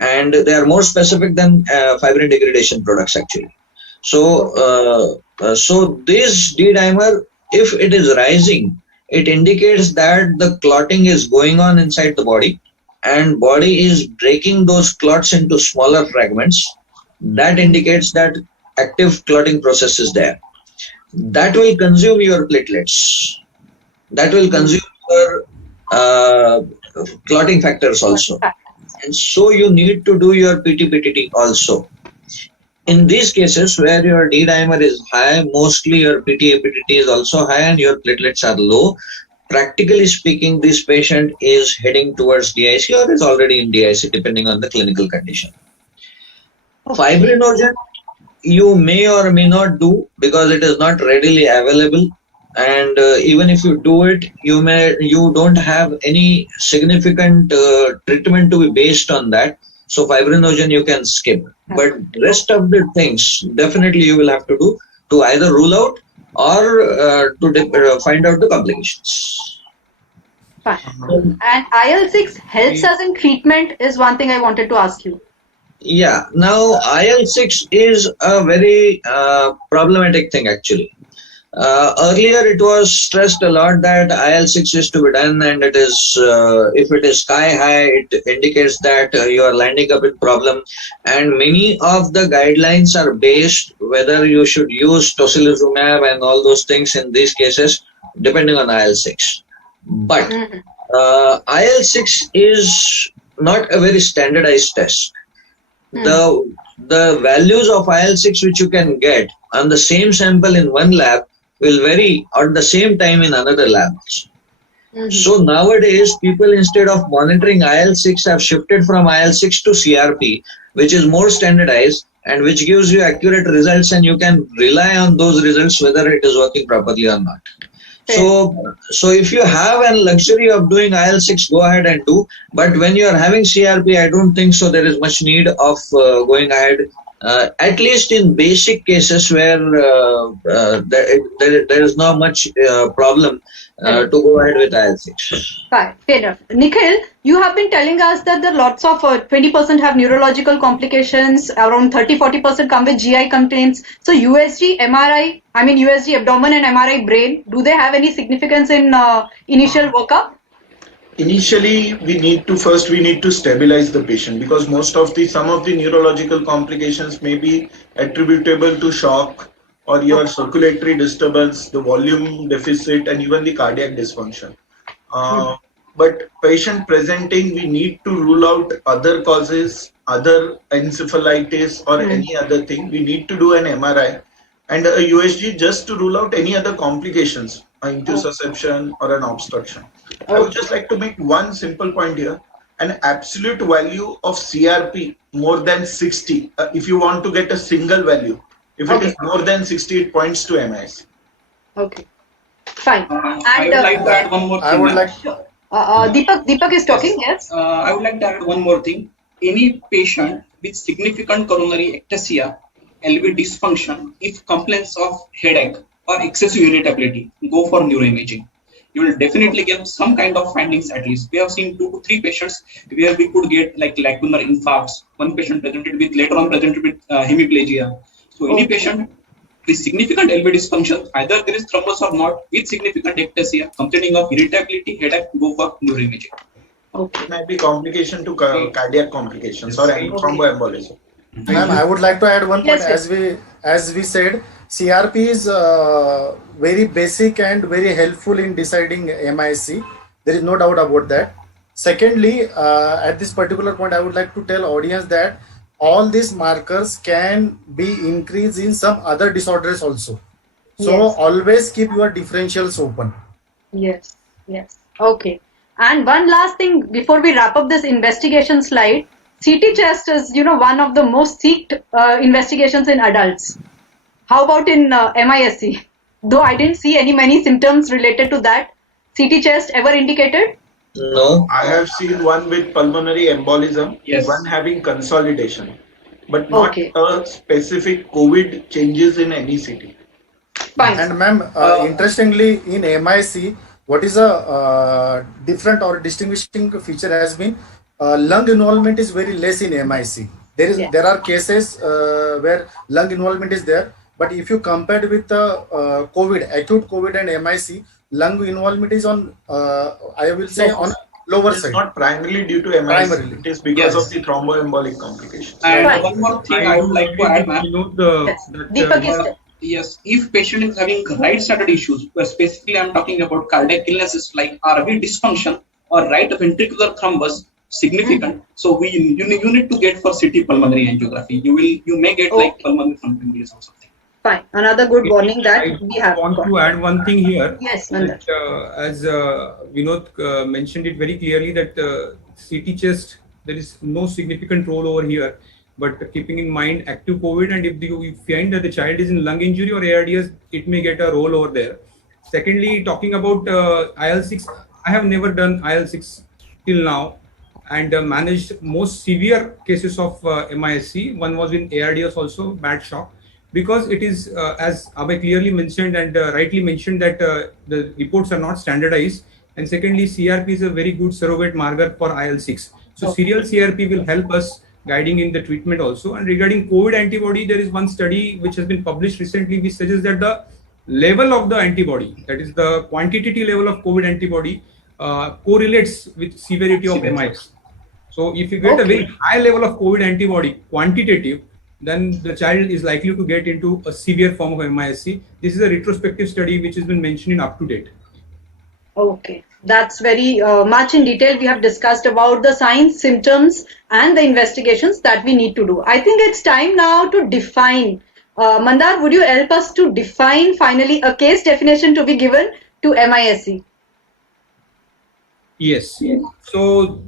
and they are more specific than fibrin degradation products actually. So, so this D-dimer, if it is rising, it indicates that the clotting is going on inside the body, and body is breaking those clots into smaller fragments. That indicates that active clotting process is there. That will consume your platelets. That will consume your clotting factors also. And so you need to do your PT-PTT also. In these cases where your D-dimer is high, mostly your PT-PTT is also high and your platelets are low. Practically speaking, this patient is heading towards DIC or is already in DIC depending on the clinical condition. Fibrinogen you may or may not do because it is not readily available. And even if you do it, you don't have any significant treatment to be based on that. So fibrinogen you can skip, but rest of the things definitely you will have to do to either rule out or to find out the complications. Fine. And IL-6 helps us in treatment is one thing I wanted to ask you. Yeah, now IL-6 is a very problematic thing actually. Earlier it was stressed a lot that IL-6 is to be done, and it is if it is sky high, it indicates that you are landing up with problem, and many of the guidelines are based whether you should use tocilizumab and all those things in these cases depending on IL-6. But IL-6 is not a very standardized test. The values of IL-6 which you can get on the same sample in one lab will vary at the same time in another lab. So nowadays, people instead of monitoring IL-6 have shifted from IL-6 to CRP, which is more standardized and which gives you accurate results, and you can rely on those results whether it is working properly or not. So if you have a luxury of doing IL-6, go ahead and do. But when you are having CRP, I don't think so there is much need of going ahead. At least in basic cases where there is not much problem to go ahead with IL-6. Fine, fair enough. Nikhil, you have been telling us that there are lots of 20% have neurological complications, around 30-40% come with GI complaints. So USG, MRI, I mean USG abdomen and MRI brain, do they have any significance in initial workup? Initially, we need to stabilize the patient, because some of the neurological complications may be attributable to shock or your circulatory disturbance, the volume deficit, and even the cardiac dysfunction. But patient presenting, we need to rule out other causes other encephalitis or any other thing, we need to do an MRI and a USG just to rule out any other complications, intussusception or an obstruction. I would just like to make one simple point here. An absolute value of CRP more than 60, if you want to get a single value, if it is more than 60, it points to MIS. Okay. Fine. I would like to add one more thing. I would like Deepak is talking, yes? I would like to add one more thing. Any patient with significant coronary ectasia, LV dysfunction, if complaints of headache or excessive irritability, go for neuroimaging. You will definitely get some kind of findings at least. We have seen 2 to 3 patients where we could get like lacunar infarcts. One patient later on presented with hemiplegia. So any patient with significant LV dysfunction, either there is thrombus or not, with significant ectasia, complaining of irritability, headache, go for neuroimaging. Okay. It might be complication to cardiac complications or thromboembolism. Ma'am, I would like to add one point. Yes, As we said, CRP is very basic and very helpful in deciding MISC. There is no doubt about that. Secondly, at this particular point, I would like to tell audience that all these markers can be increased in some other disorders also. So Yes. always keep your differentials open. Yes. Okay. And one last thing before we wrap up this investigation slide, CT chest is, one of the most seeked investigations in adults. How about in MISC? Though I didn't see many symptoms related to that, CT chest ever indicated? No. I have seen one with pulmonary embolism, Yes. one having consolidation, but not Okay. a specific COVID changes in any city. Fine. And ma'am, interestingly, in MIC, what is a different or distinguishing feature has been lung involvement is very less in MIC. There are cases where lung involvement is there, but if you compare it with COVID, acute COVID and MIC, lung involvement is on, I will say, on lower It's side. not primarily due to MIS. Primarily. It is because Yes. of the thromboembolic complications. And Right. one more thing I would like to add, ma'am. Yes. Deepak is there. Yes, if patient is having right-sided issues, where specifically I'm talking about cardiac illnesses like RV dysfunction or right ventricular thrombus significant, so you need to get for CT pulmonary angiography. You may get like pulmonary thromboembolism or something. Fine. Another good warning that I we have want got. to add one thing here. Yes, Nanda. That, as Vinod mentioned it very clearly that CT chest, there is no significant role over here. But keeping in mind active COVID, and if you find that the child is in lung injury or ARDS, it may get a role over there. Secondly, talking about IL-6, I have never done IL-6 till now and managed most severe cases of MISC. One was in ARDS also, bad shock. Because it is, as Abhay clearly mentioned and rightly mentioned, that the reports are not standardized. And secondly, CRP is a very good surrogate marker for IL-6. So serial CRP will help us guiding in the treatment also. And regarding COVID antibody, there is one study which has been published recently which suggests that the level of the antibody, that is the quantitative level of COVID antibody, correlates with severity of MIS. So if you get a very high level of COVID antibody, quantitative, then the child is likely to get into a severe form of MISC. This is a retrospective study which has been mentioned in UpToDate. Okay, that's very much in detail we have discussed about the signs, symptoms and the investigations that we need to do. I think it's time now to define. Mandar, would you help us to define finally a case definition to be given to MISC? Yes. So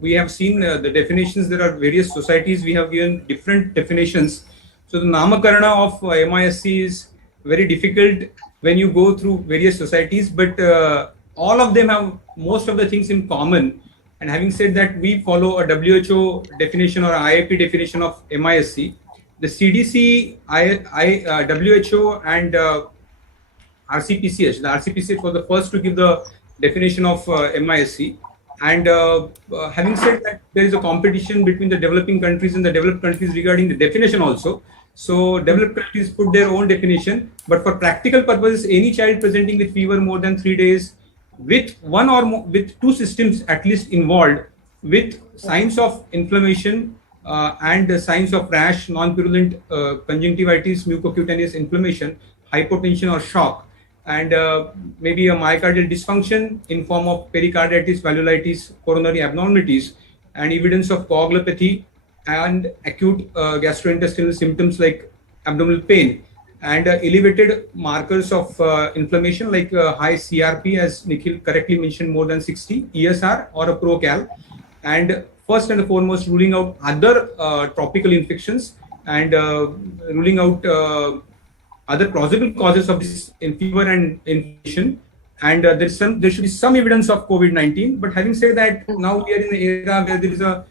we have seen the definitions. There are various societies. We have given different definitions. So the Namakarana of MISC is very difficult when you go through various societies, but all of them have most of the things in common. And having said that, we follow a WHO definition or IAP definition of MISC. The CDC, WHO and RCPCH. The RCPCH was the first to give the definition of MISC. And having said that, there is a competition between the developing countries and the developed countries regarding the definition also. So developed countries put their own definition, but for practical purposes, any child presenting with fever more than 3 days, with one or more, with 2 systems at least involved, with signs of inflammation and signs of rash, non-purulent conjunctivitis, mucocutaneous inflammation, hypotension or shock, and maybe a myocardial dysfunction in form of pericarditis, valvulitis, coronary abnormalities, and evidence of coagulopathy and acute gastrointestinal symptoms like abdominal pain, and elevated markers of inflammation like high CRP, as Nikhil correctly mentioned, more than 60, ESR or a ProCal, and first and foremost ruling out other tropical infections, and ruling out other plausible causes of this fever and infection. And there should be some evidence of COVID-19. But having said that, now we are in an era where there is a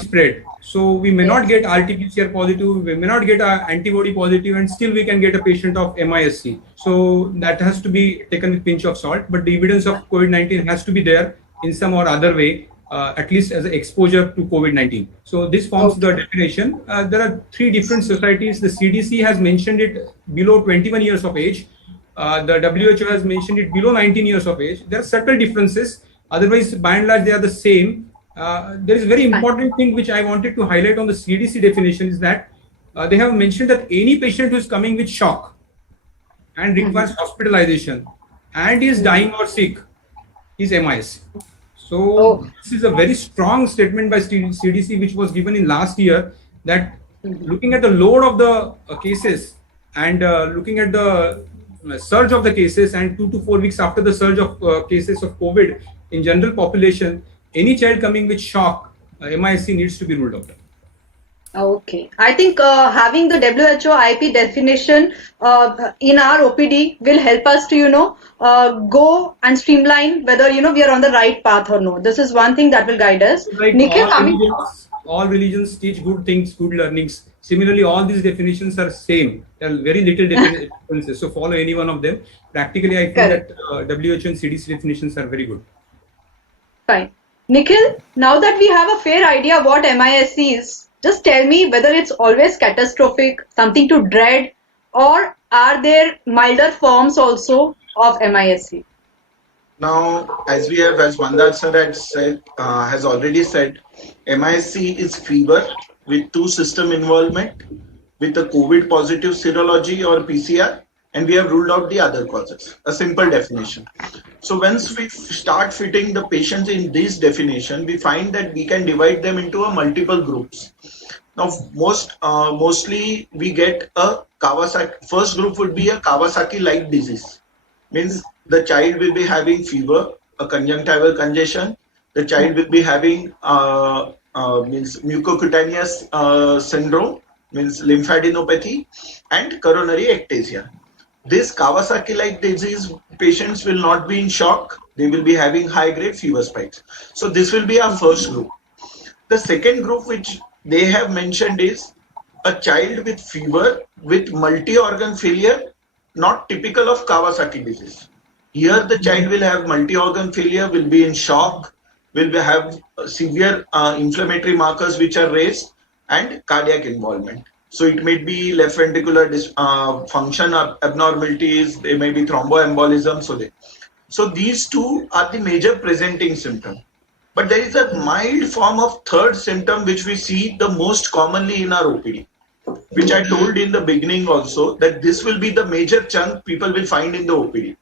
spread. So we may not get RT-PCR positive, we may not get a antibody positive, and still we can get a patient of MISC. So that has to be taken with pinch of salt. But the evidence of COVID-19 has to be there in some or other way, at least as an exposure to COVID-19. So this forms the definition. There are three different societies. The CDC has mentioned it below 21 years of age. The WHO has mentioned it below 19 years of age. There are subtle differences. Otherwise, by and large, they are the same. There is a very important thing which I wanted to highlight on the CDC definition is that they have mentioned that any patient who is coming with shock and requires hospitalization and is dying or sick is MIS. So this is a very strong statement by CDC which was given in last year, that looking at the load of the cases and looking at the surge of the cases, and 2 to 4 weeks after the surge of cases of COVID in general population, any child coming with shock, MISC needs to be ruled out. Okay, I think having the WHO IP definition in our OPD will help us to go and streamline whether we are on the right path or no. This is one thing that will guide us. Like Nikhil, all religions teach good things, good learnings. Similarly, all these definitions are same. There are very little differences. So follow any one of them. Practically, I feel that WHO and CDC definitions are very good. Fine. Nikhil, now that we have a fair idea what MISC is, just tell me whether it's always catastrophic, something to dread, or are there milder forms also of MISC? Now, as Mandar sir had said, has already said, MISC is fever with 2 system involvement, with a COVID positive serology or PCR, and we have ruled out the other causes. A simple definition. So once we start fitting the patients in this definition, we find that we can divide them into a multiple groups. Now, mostly we get a Kawasaki. First group would be a Kawasaki-like disease. Means the child will be having fever, a conjunctival congestion. The child will be having means mucocutaneous syndrome, means lymphadenopathy, and coronary ectasia. This Kawasaki-like disease patients will not be in shock. They will be having high-grade fever spikes. So this will be our first group. The second group which they have mentioned is a child with fever with multi-organ failure, not typical of Kawasaki disease. Here the child will have multi-organ failure, will be in shock, will have severe inflammatory markers which are raised, and cardiac involvement. So it may be left ventricular function abnormalities, there may be thromboembolism. So these two are the major presenting symptoms. But there is a mild form of third symptom which we see the most commonly in our OPD, which I told in the beginning also, that this will be the major chunk people will find in the OPD.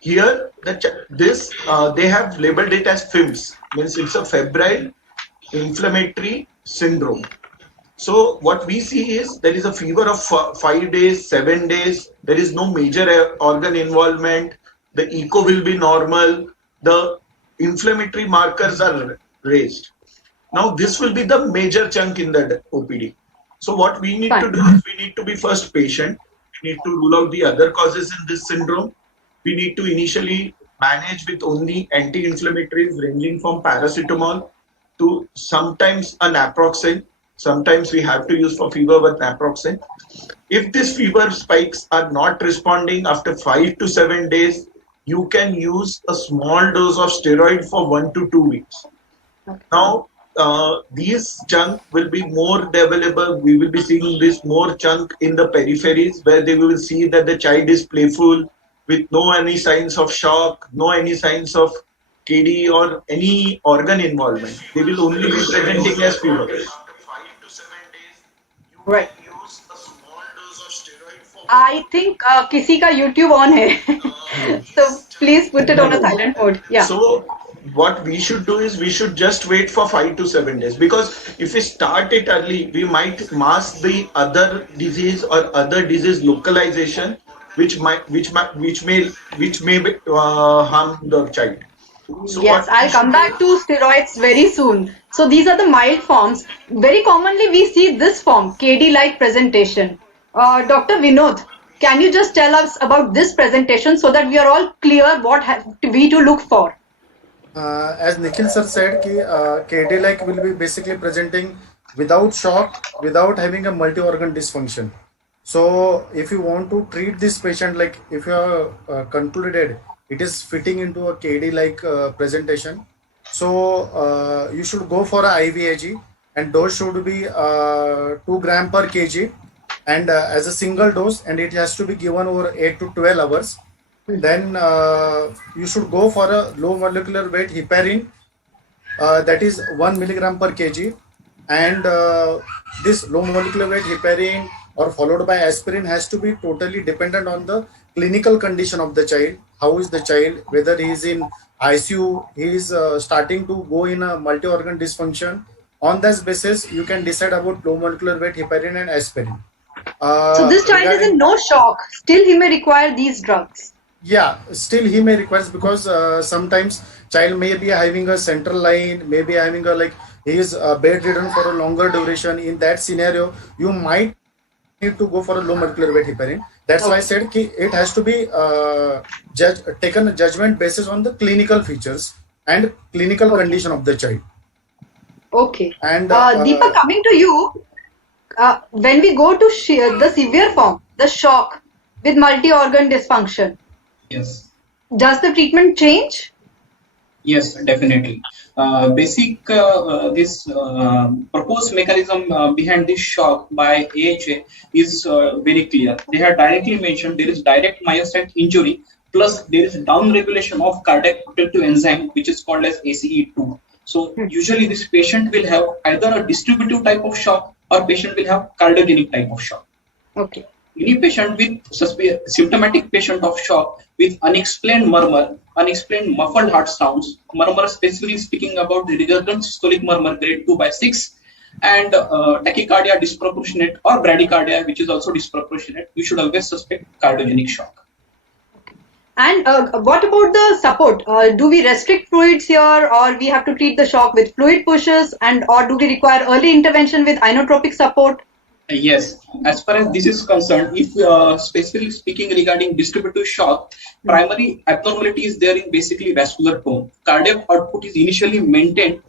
Here, they have labeled it as FIMS, means it's a febrile inflammatory syndrome. So what we see is there is a fever of 5 days, 7 days. There is no major organ involvement. The echo will be normal. The inflammatory markers are raised. Now this will be the major chunk in the OPD. So what we need to do is we need to be first patient. We need to rule out the other causes in this syndrome. We need to initially manage with only anti-inflammatories ranging from paracetamol to sometimes a naproxen. Sometimes we have to use for fever with naproxen. If these fever spikes are not responding after 5 to 7 days, you can use a small dose of steroid for 1 to 2 weeks. Okay. Now, these chunk will be more available. We will be seeing this more chunk in the peripheries where they will see that the child is playful with no any signs of shock, no any signs of KD or any organ involvement. They will only be presenting as fever. Right. Use a small dose of steroid I think किसी का YouTube on है. So please put it on a silent mode. Yeah. So what we should do is we should just wait for 5 to 7 days, because if we start it early, we might mask the other disease or other disease localization, which may harm the child. So Yes, what we I'll come should back to steroids very soon. So these are the mild forms. Very commonly we see this form, KD-like presentation. Dr. Vinod, can you just tell us about this presentation so that we are all clear what have we to look for? As Nikhil sir said, KD-like will be basically presenting without shock, without having a multi-organ dysfunction. So if you want to treat this patient, like if you are concluded it is fitting into a KD-like presentation, so you should go for a IVIG, and dose should be 2 gram per kg, and as a single dose, and it has to be given over 8 to 12 hours. Then you should go for a low molecular weight heparin, that is 1 milligram per kg, and this low molecular weight heparin or followed by aspirin has to be totally dependent on the clinical condition of the child. How is the child, whether he is in ICU, he is starting to go in a multi-organ dysfunction. On this basis, you can decide about low molecular weight heparin and aspirin. So this child is in no shock. Still he may require these drugs. Yeah, still he may require, because sometimes child may be having a central line, maybe having a he is bedridden for a longer duration. In that scenario, you might need to go for a low molecular weight heparin. That's why I said it has to be taken a judgment basis on the clinical features and clinical condition of the child. Okay. And Deepak, coming to you, when we go to the severe form, the shock with multi-organ dysfunction, Yes. does the treatment change? Yes, definitely. This proposed mechanism behind this shock by AHA is very clear. They have directly mentioned there is direct myocyte injury, plus there is down-regulation of cardiac protective enzyme, which is called as ACE2. So usually this patient will have either a distributive type of shock or patient will have cardiogenic type of shock. Okay. Any patient with symptomatic patient of shock with unexplained murmur, unexplained muffled heart sounds, murmur specifically speaking about the recurrent systolic murmur grade 2/6, and tachycardia disproportionate or bradycardia, which is also disproportionate, you should always suspect cardiogenic shock. And what about the support? Do we restrict fluids here, or we have to treat the shock with fluid pushes, and or do we require early intervention with inotropic support? Yes, as far as this is concerned, if specifically speaking regarding distributive shock, primary abnormality is there in basically vascular tone. Cardiac output is initially maintained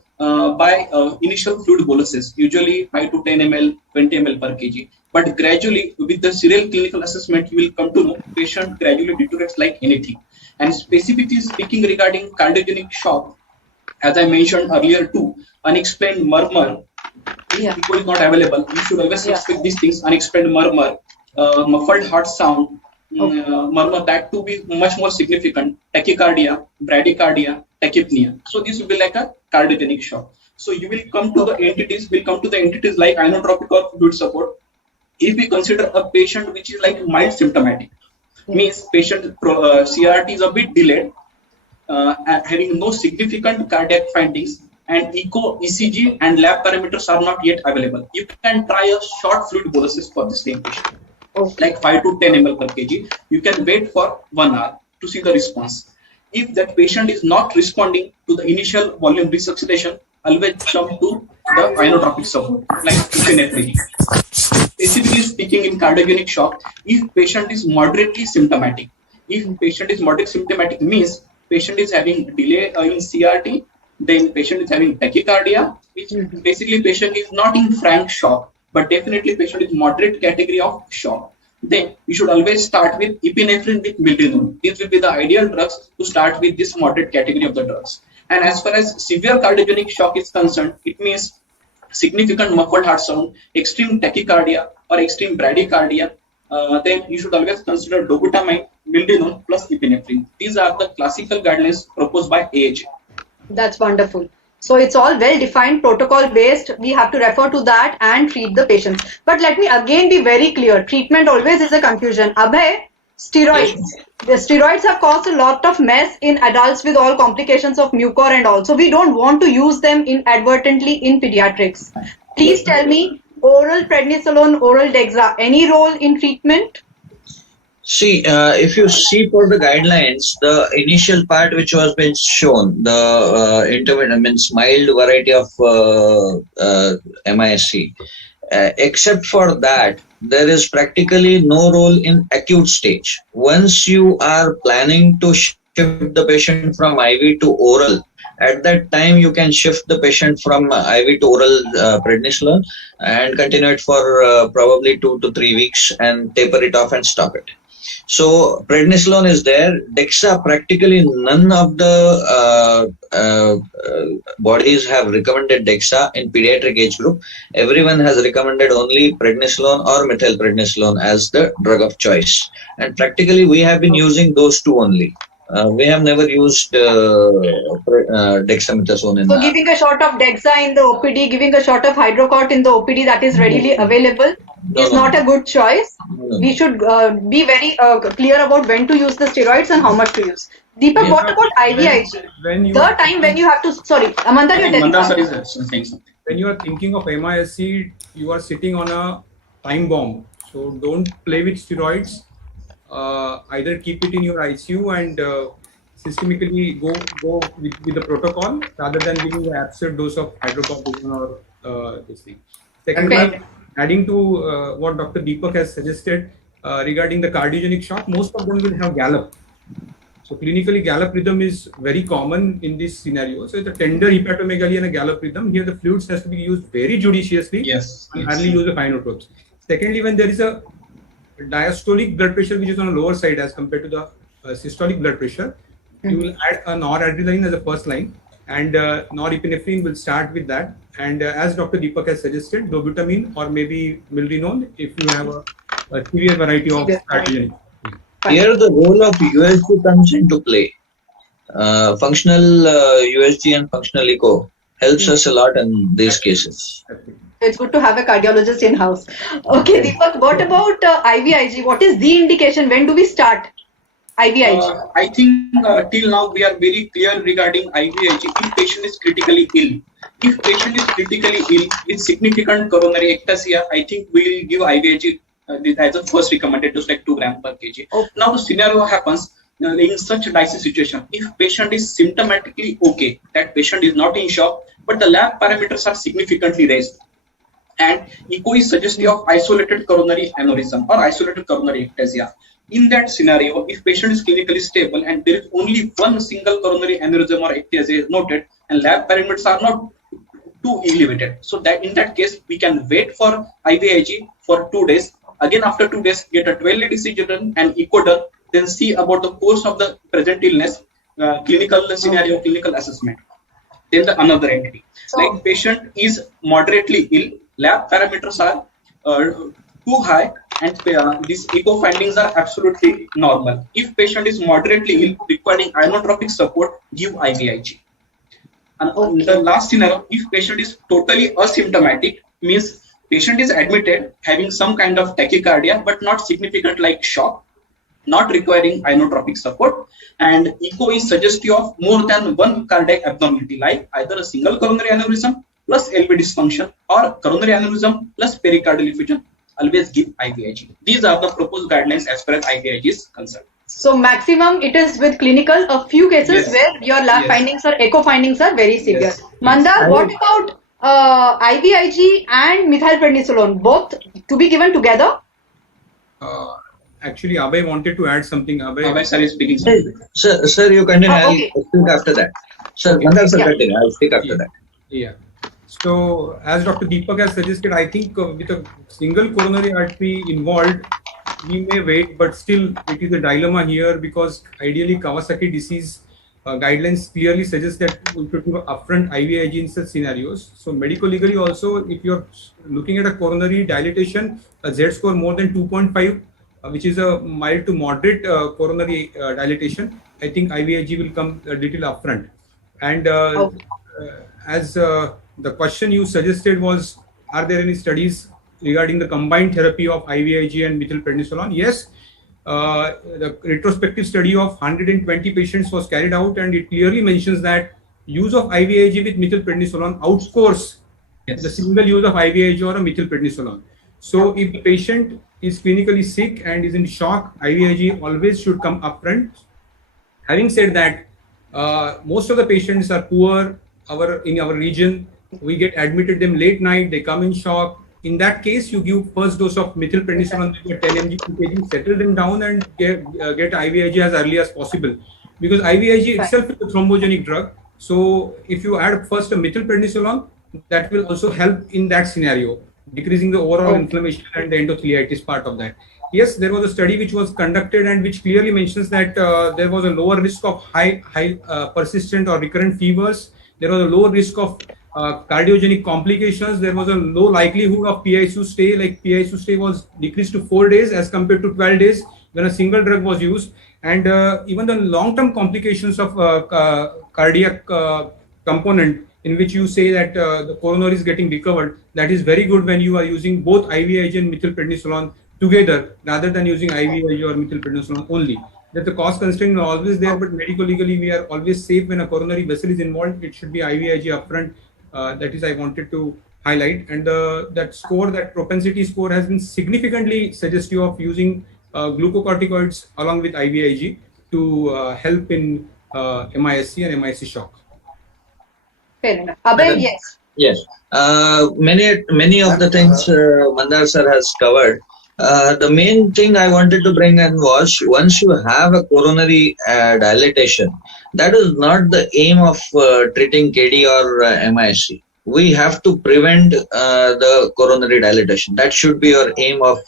by initial fluid boluses, usually 5 to 10 ml, 20 ml per kg. But gradually, with the serial clinical assessment, you will come to know patient gradually deteriorates like anything. And specifically speaking regarding cardiogenic shock, as I mentioned earlier too, unexplained murmur, if echo is not available, you should always suspect these things: unexplained murmur, muffled heart sound, murmur that to be much more significant, tachycardia, bradycardia, tachypnea. So this will be like a cardiogenic shock. So you will come to the entities, like inotropic or fluid support. If we consider a patient which is like mild symptomatic, means patient CRT is a bit delayed, having no significant cardiac findings, and echo, ECG, and lab parameters are not yet available, you can try a short fluid boluses for the same patient, like 5 to 10 ml per kg. You can wait for 1 hour to see the response. If that patient is not responding to the initial volume resuscitation, always jump to the inotropic support, like epinephrine. Specifically speaking, in cardiogenic shock, if patient is moderately symptomatic, means patient is having delay in CRT, then patient is having tachycardia, which basically patient is not in frank shock, but definitely patient is moderate category of shock. Then you should always start with epinephrine with milrinone. These will be the ideal drugs to start with this moderate category of the drugs. And as far as severe cardiogenic shock is concerned, it means significant muffled heart sound, extreme tachycardia or extreme bradycardia, then you should always consider dobutamine, milrinone plus epinephrine. These are the classical guidelines proposed by AHA. That's wonderful. So it's all well defined, protocol based. We have to refer to that and treat the patients. But let me again be very clear. Treatment always is a confusion. Abhay, steroids. The steroids have caused a lot of mess in adults with all complications of mucor and all. So we don't want to use them inadvertently in pediatrics. Please tell me, oral prednisolone, oral dexa, any role in treatment? See, if you see for the guidelines, the initial part which was been shown, the intermittent means mild variety of MISC, except for that, there is practically no role in acute stage. Once you are planning to shift the patient from IV to oral, at that time you can shift the patient from IV to oral prednisolone and continue it for probably 2 to 3 weeks and taper it off and stop it. So prednisolone is there. Dexa, practically none of the bodies have recommended Dexa in pediatric age group. Everyone has recommended only prednisolone or methylprednisolone as the drug of choice. And practically we have been using those two only. We have never used dexamethasone in So giving a shot of Dexa in the OPD, giving a shot of Hydrocort in the OPD that is readily available is not a good choice. We should be very clear about when to use the steroids and how much to use. Deepak, what about IVIG? The time when you have to, sorry, Amanda, you're telling something. When you are thinking of MISC, you are sitting on a time bomb. So don't play with steroids. Either keep it in your ICU and systemically go with the protocol rather than giving an absurd dose of hydrocortisone or this thing. Second, adding to what Dr. Deepak has suggested regarding the cardiogenic shock, most of them will have gallop. So clinically, gallop rhythm is very common in this scenario. So it's a tender hepatomegaly and a gallop rhythm. Here the fluids has to be used very judiciously and hardly use the inotropes. Secondly, when there is a diastolic blood pressure which is on the lower side as compared to the systolic blood pressure, you will add a noradrenaline as a first line, and norepinephrine will start with that. And as Dr. Deepak has suggested, dobutamine or maybe milrinone if you have a severe variety of cardiogenic. Here the role of USG comes into play. Functional USG and functional echo helps us a lot in these cases. It's good to have a cardiologist in house. Okay, Deepak, what about IVIG? What is the indication? When do we start IVIG? I think till now we are very clear regarding IVIG. If patient is critically ill, if patient is critically ill with significant coronary ectasia, I think we will give IVIG as a first recommended dose, like 2 grams per kg. Okay. Now the scenario happens in such a dicey situation. If patient is symptomatically okay, that patient is not in shock, but the lab parameters are significantly raised, and echo is suggestive of isolated coronary aneurysm or isolated coronary ectasia. In that scenario, if patient is clinically stable and there is only one single coronary aneurysm or ectasia is noted and lab parameters are not too elevated, so that in that case we can wait for IVIG for 2 days. Again, after 2 days, get a 12-lead ECG done and echo done, then see about the course of the present illness, clinical scenario, clinical assessment. Then the another entity, like patient is moderately ill, lab parameters are too high, and these echo findings are absolutely normal. If patient is moderately ill, requiring inotropic support, give IVIG. And the last scenario, if patient is totally asymptomatic, means patient is admitted having some kind of tachycardia but not significant like shock, not requiring inotropic support, and echo is suggestive of more than one cardiac abnormality, like either a single coronary aneurysm plus LV dysfunction or coronary aneurysm plus pericardial effusion, always give IVIG. These are the proposed guidelines as far as IVIG is concerned. So maximum it is with clinical, a few cases where your lab findings or echo findings are very severe. Manda, what about IVIG and methylprednisolone, both to be given together? Actually, Abhay wanted to add something. Abhay sir is speaking something. Sir, you continue. I'll speak after that. Sir, Mandal sir, continue. I'll speak after that. Yeah. So, as Dr. Deepak has suggested, I think with a single coronary artery involved, we may wait, but still it is a dilemma here because ideally Kawasaki disease guidelines clearly suggest that we should do upfront IVIG in such scenarios. So medico-legally also, if you're looking at a coronary dilatation, a Z-score more than 2.5, which is a mild to moderate coronary dilatation, I think IVIG will come a little upfront. And as the question you suggested was, are there any studies regarding the combined therapy of IVIG and methylprednisolone? Yes, the retrospective study of 120 patients was carried out, and it clearly mentions that use of IVIG with methylprednisolone outscores the single use of IVIG or a methylprednisolone. So if the patient is clinically sick and is in shock, IVIG always should come upfront. Having said that, most of the patients are poor. In our region, we get admitted them late night, they come in shock. In that case, you give first dose of methylprednisolone, 10 mg per kg, settle them down and get IVIG as early as possible. Because IVIG itself is a thrombogenic drug. So if you add first a methylprednisolone, that will also help in that scenario, decreasing the overall inflammation and the endotheliitis part of that. Yes, there was a study which was conducted and which clearly mentions that there was a lower risk of high persistent or recurrent fevers. There was a lower risk of cardiogenic complications. There was a low likelihood of PICU stay, like PICU stay was decreased to 4 days as compared to 12 days when a single drug was used. And even the long-term complications of cardiac component, in which you say that the coronary is getting recovered, that is very good when you are using both IVIG and methylprednisolone together rather than using IVIG or methylprednisolone only. That the cost constraint is always there, but medico-legally we are always safe when a coronary vessel is involved. It should be IVIG upfront. That is I wanted to highlight. And that score, that propensity score, has been significantly suggestive of using glucocorticoids along with IVIG to help in MISC and MISC shock. Fair enough. Abhay, yes. Yes. Many of the things Mandar sir has covered. The main thing I wanted to bring in was, once you have a coronary dilatation, that is not the aim of treating KD or MISC. We have to prevent the coronary dilatation. That should be your aim of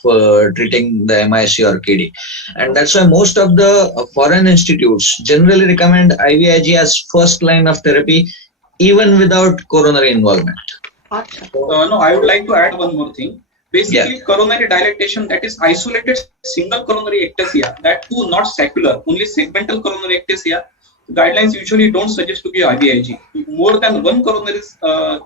treating the MISC or KD. And that's why most of the foreign institutes generally recommend IVIG as first line of therapy, even without coronary involvement. No, I would like to add one more thing. Basically, coronary dilatation, that is isolated single coronary ectasia, that too not saccular, only segmental coronary ectasia. Guidelines usually don't suggest to be IVIG. More than one coronaries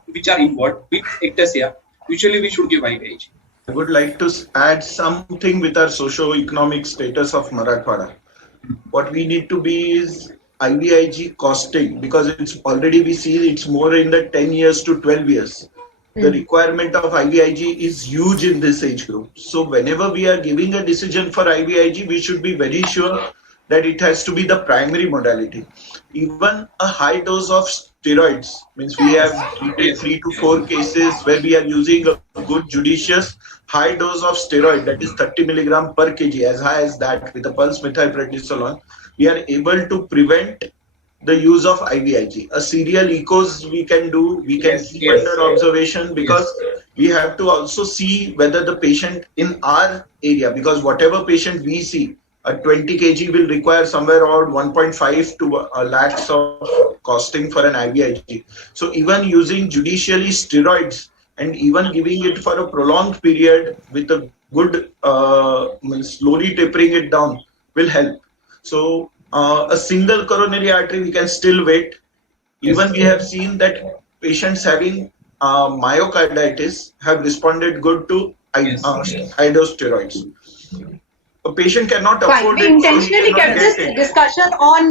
which are involved with ectasia, usually we should give IVIG. I would like to add something with our socio-economic status of Marathwada. What we need to be is IVIG costing, because it's already we see it's more in the 10 years to 12 years. The requirement of IVIG is huge in this age group. So whenever we are giving a decision for IVIG, we should be very sure that it has to be the primary modality. Even a high dose of steroids, means we have treated 3 to 4 cases where we are using a good judicious high dose of steroid, that is 30 milligram per kg, as high as that with a pulse methylprednisolone. We are able to prevent the use of IVIG. A serial ecos we can do, we can keep under observation, because we have to also see whether the patient in our area, because whatever patient we see, a 20 kg will require somewhere around 1.5 to a lakhs of costing for an IVIG. So even using judicially steroids and even giving it for a prolonged period with a good slowly tapering it down will help. So a single coronary artery, we can still wait. Even we have seen that patients having myocarditis have responded good to high dose steroids. A patient cannot afford We it. intentionally kept this discussion on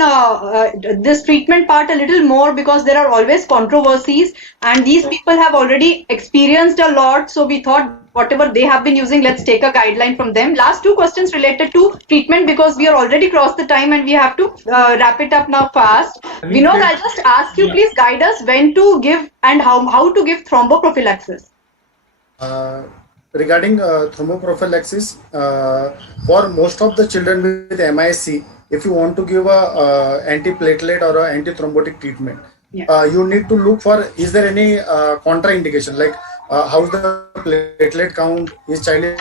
this treatment part a little more because there are always controversies and these people have already experienced a lot. So we thought whatever they have been using, let's take a guideline from them. Last 2 questions related to treatment because we are already crossed the time and we have to wrap it up now fast. Vinod, I'll just ask you, please guide us when to give and how to give thromboprophylaxis. Regarding thromboprophylaxis, for most of the children with MISC, if you want to give a antiplatelet or a antithrombotic treatment, you need to look for, is there any contraindication, like how's the platelet count, is child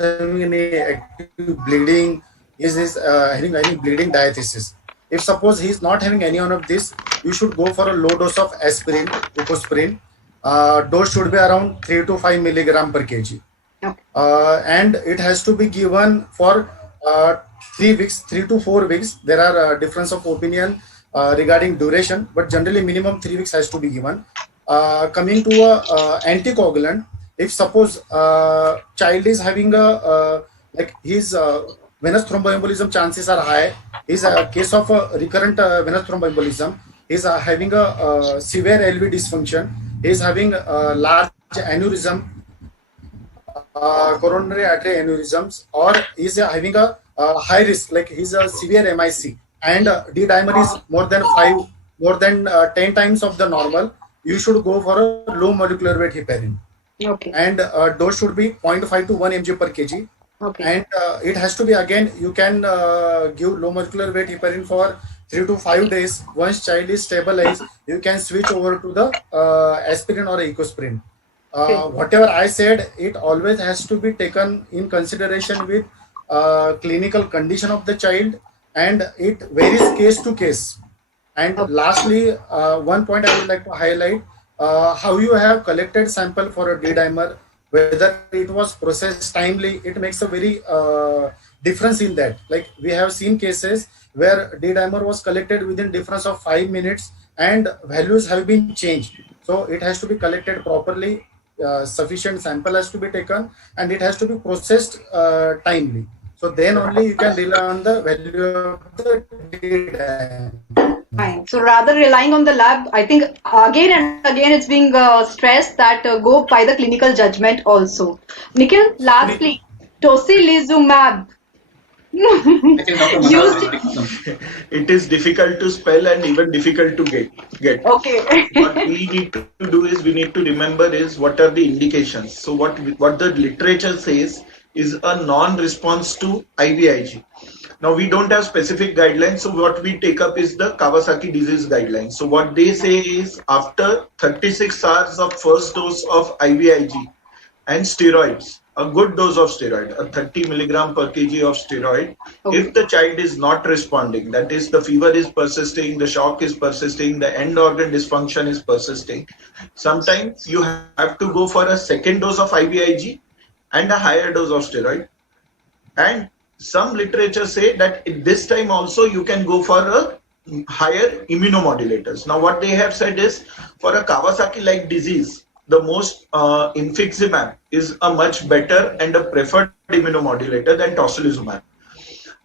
having any active bleeding, is this having any bleeding diathesis. If suppose he is not having any one of this, you should go for a low dose of aspirin, upospirin. Dose should be around 3 to 5 milligram per kg. And it has to be given for 3 weeks, 3 to 4 weeks. There are difference of opinion regarding duration, but generally minimum 3 weeks has to be given. Coming to anticoagulant, if suppose child is having a like his venous thromboembolism chances are high, his case of recurrent venous thromboembolism, he's having a severe LV dysfunction, he's having a large aneurysm, coronary artery aneurysms, or is having a high risk, like he's a severe MIC, and D dimer is more than 10 times of the normal, you should go for a low molecular weight heparin. Okay. And dose should be 0.5 to 1 mg per kg. Okay. And it has to be, again, you can give low molecular weight heparin for 3 to 5 days. Once child is stabilized, you can switch over to the aspirin or ecosprin. Whatever I said, it always has to be taken in consideration with clinical condition of the child, and it varies case to case. And lastly, one point I would like to highlight, how you have collected sample for a D-dimer, whether it was processed timely, it makes a very difference in that. Like we have seen cases where D-dimer was collected within difference of 5 minutes and values have been changed. So it has to be collected properly, sufficient sample has to be taken, and it has to be processed timely. So then only you can rely on the value of the D-dimer. Fine. So rather relying on the lab, I think again and again it's being stressed that go by the clinical judgment also. Nikhil, lastly, tocilizumab. It is difficult to spell and even difficult to get. Okay. What we need to do is we need to remember is what are the indications. So what the literature says is a non-response to IVIG. Now we don't have specific guidelines, so what we take up is the Kawasaki disease guidelines. So what they say is after 36 hours of first dose of IVIG and steroids, a good dose of steroid, a 30 milligram per kg of steroid, if the child is not responding, that is the fever is persisting, the shock is persisting, the end organ dysfunction is persisting, sometimes you have to go for a second dose of IVIG and a higher dose of steroid. And some literature say that at this time also you can go for a higher immunomodulators. Now what they have said is for a Kawasaki-like disease, the most infliximab is a much better and a preferred immunomodulator than tocilizumab.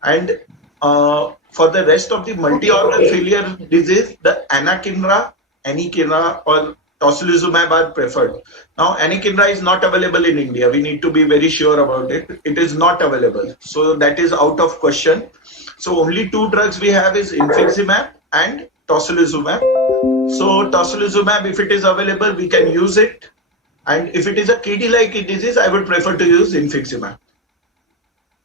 And for the rest of the multi-organ failure disease, the anakinra or tocilizumab are preferred. Now, anakinra is not available in India. We need to be very sure about it. It is not available. So that is out of question. So only two drugs we have is infliximab and tocilizumab. So tocilizumab, if it is available, we can use it. And if it is a KD-like disease, I would prefer to use infliximab.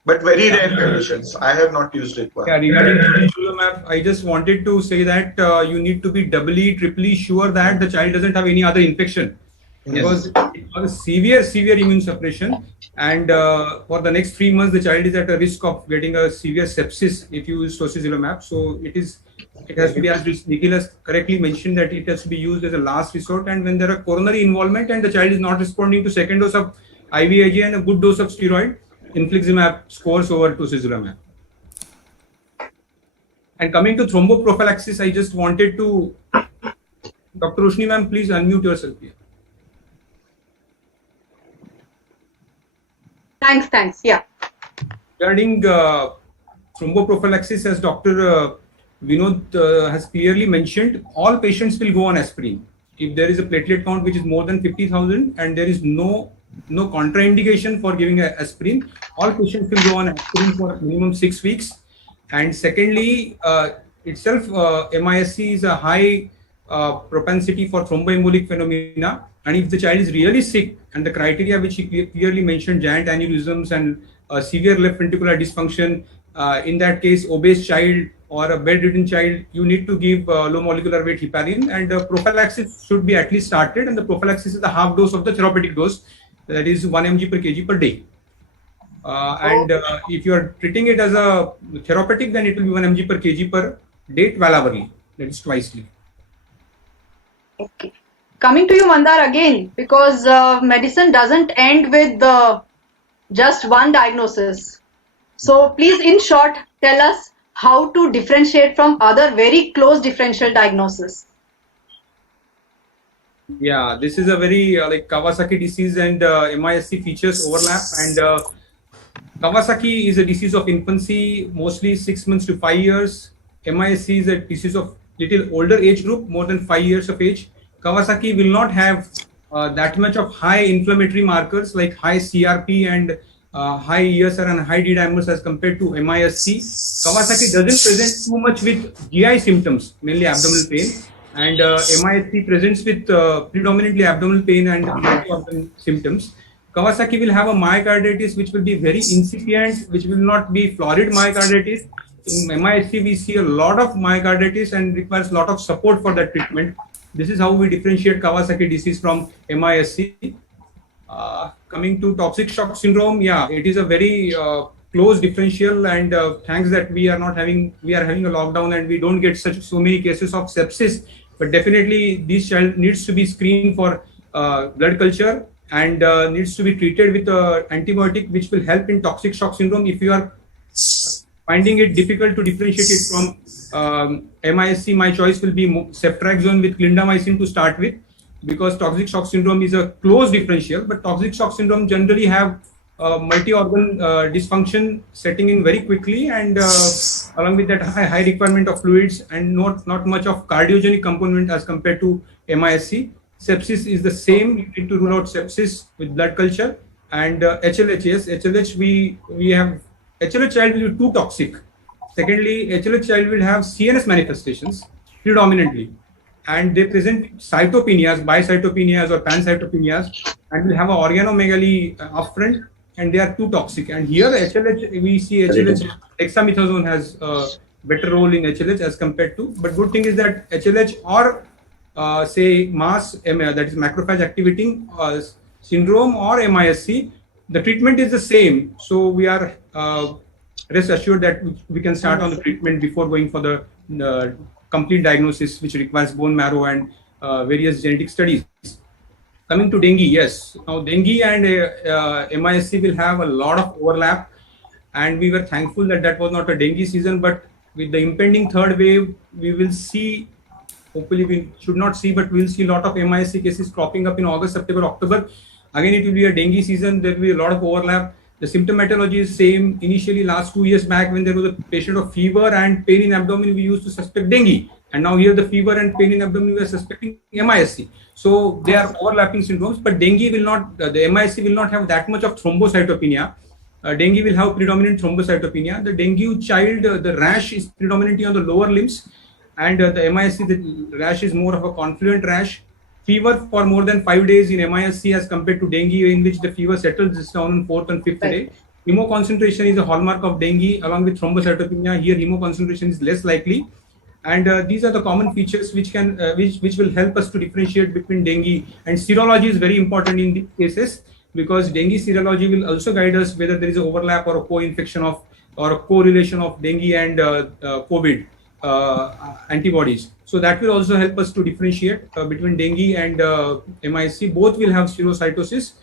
But very rare conditions. I have not used it. Yeah, regarding tocilizumab, I just wanted to say that you need to be doubly, triply sure that the child doesn't have any other infection. Because it was severe immune suppression, and for the next 3 months, the child is at a risk of getting a severe sepsis if you use tocilizumab. So it has to be, as Nikhil has correctly mentioned, that it has to be used as a last resort. And when there are coronary involvement and the child is not responding to second dose of IVIG and a good dose of steroid, infliximab scores over tocilizumab. And coming to thromboprophylaxis, I just wanted to, Dr. Roshni ma'am, please unmute yourself here. Thanks. Yeah. Regarding thromboprophylaxis, as Dr. Vinod has clearly mentioned, all patients will go on aspirin. If there is a platelet count which is more than 50,000 and there is no contraindication for giving aspirin, all patients will go on aspirin for minimum 6 weeks. And secondly, MISC is a high propensity for thromboembolic phenomena. And if the child is really sick, and the criteria which he clearly mentioned, giant aneurysms and severe left ventricular dysfunction, in that case, obese child or a bedridden child, you need to give low molecular weight heparin, and prophylaxis should be at least started. And the prophylaxis is the half dose of the therapeutic dose, that is 1 mg per kg per day. If you are treating it as a therapeutic, then it will be 1 mg per kg per day, 12 hourly, that is twicely. Okay. Coming to you, Mandar, again, because medicine doesn't end with just one diagnosis. So please, in short, tell us how to differentiate from other very close differential diagnosis? Yeah, this is a very like Kawasaki disease and MISC features overlap, and Kawasaki is a disease of infancy, mostly 6 months to 5 years. MISC is a disease of little older age group, more than 5 years of age. Kawasaki will not have that much of high inflammatory markers like high CRP and high ESR and high D-dimers as compared to MISC. Kawasaki doesn't present too much with GI symptoms, mainly abdominal pain, and MISC presents with predominantly abdominal pain and multi-organ symptoms. Kawasaki will have a myocarditis which will be very incipient, which will not be florid myocarditis. In MISC, we see a lot of myocarditis and requires a lot of support for that treatment. This is how we differentiate Kawasaki disease from MISC. Coming to toxic shock syndrome, yeah, it is a very close differential, and thanks that we are having a lockdown and we don't get so many cases of sepsis. But definitely, this child needs to be screened for blood culture and needs to be treated with antibiotic, which will help in toxic shock syndrome. If you are finding it difficult to differentiate it from MISC, my choice will be ceftriaxone with clindamycin to start with, because toxic shock syndrome is a close differential, but toxic shock syndrome generally have multi-organ dysfunction setting in very quickly, and along with that high requirement of fluids and not much of cardiogenic component as compared to MISC. Sepsis is the same. You need to rule out sepsis with blood culture. And HLH, yes, HLH we have HLH child will be too toxic. Secondly, HLH child will have CNS manifestations predominantly, and they present cytopenias, bicytopenias or pancytopenias, and will have an organomegaly upfront, and they are too toxic. And here HLH, we see HLH, dexamethasone has a better role in HLH as compared to, but good thing is that HLH or say MAS, that is macrophage activating syndrome, or MISC, the treatment is the same. So we are rest assured that we can start on the treatment before going for the complete diagnosis, which requires bone marrow and various genetic studies. Coming to dengue, yes. Now dengue and MISC will have a lot of overlap, and we were thankful that was not a dengue season, but with the impending third wave, we will see, hopefully we should not see, but we'll see a lot of MISC cases cropping up in August, September, October. Again, it will be a dengue season. There will be a lot of overlap. The symptomatology is same. Initially, last 2 years back, when there was a patient of fever and pain in abdomen, we used to suspect dengue. And now here the fever and pain in abdomen, we are suspecting MISC. So they are overlapping syndromes, but dengue will not, the MISC will not have that much of thrombocytopenia. Dengue will have predominant thrombocytopenia. The dengue child, the rash is predominantly on the lower limbs, and the MISC, the rash is more of a confluent rash. Fever for more than 5 days in MISC as compared to dengue, in which the fever settles down on 4th and 5th day. Hemoconcentration is a hallmark of dengue, along with thrombocytopenia. Here, hemoconcentration is less likely, and these are the common features which can which will help us to differentiate between dengue. And serology is very important in these cases, because dengue serology will also guide us whether there is an overlap or a co-infection of or a correlation of dengue and COVID antibodies. So that will also help us to differentiate between dengue and MISC. Both will have serositis,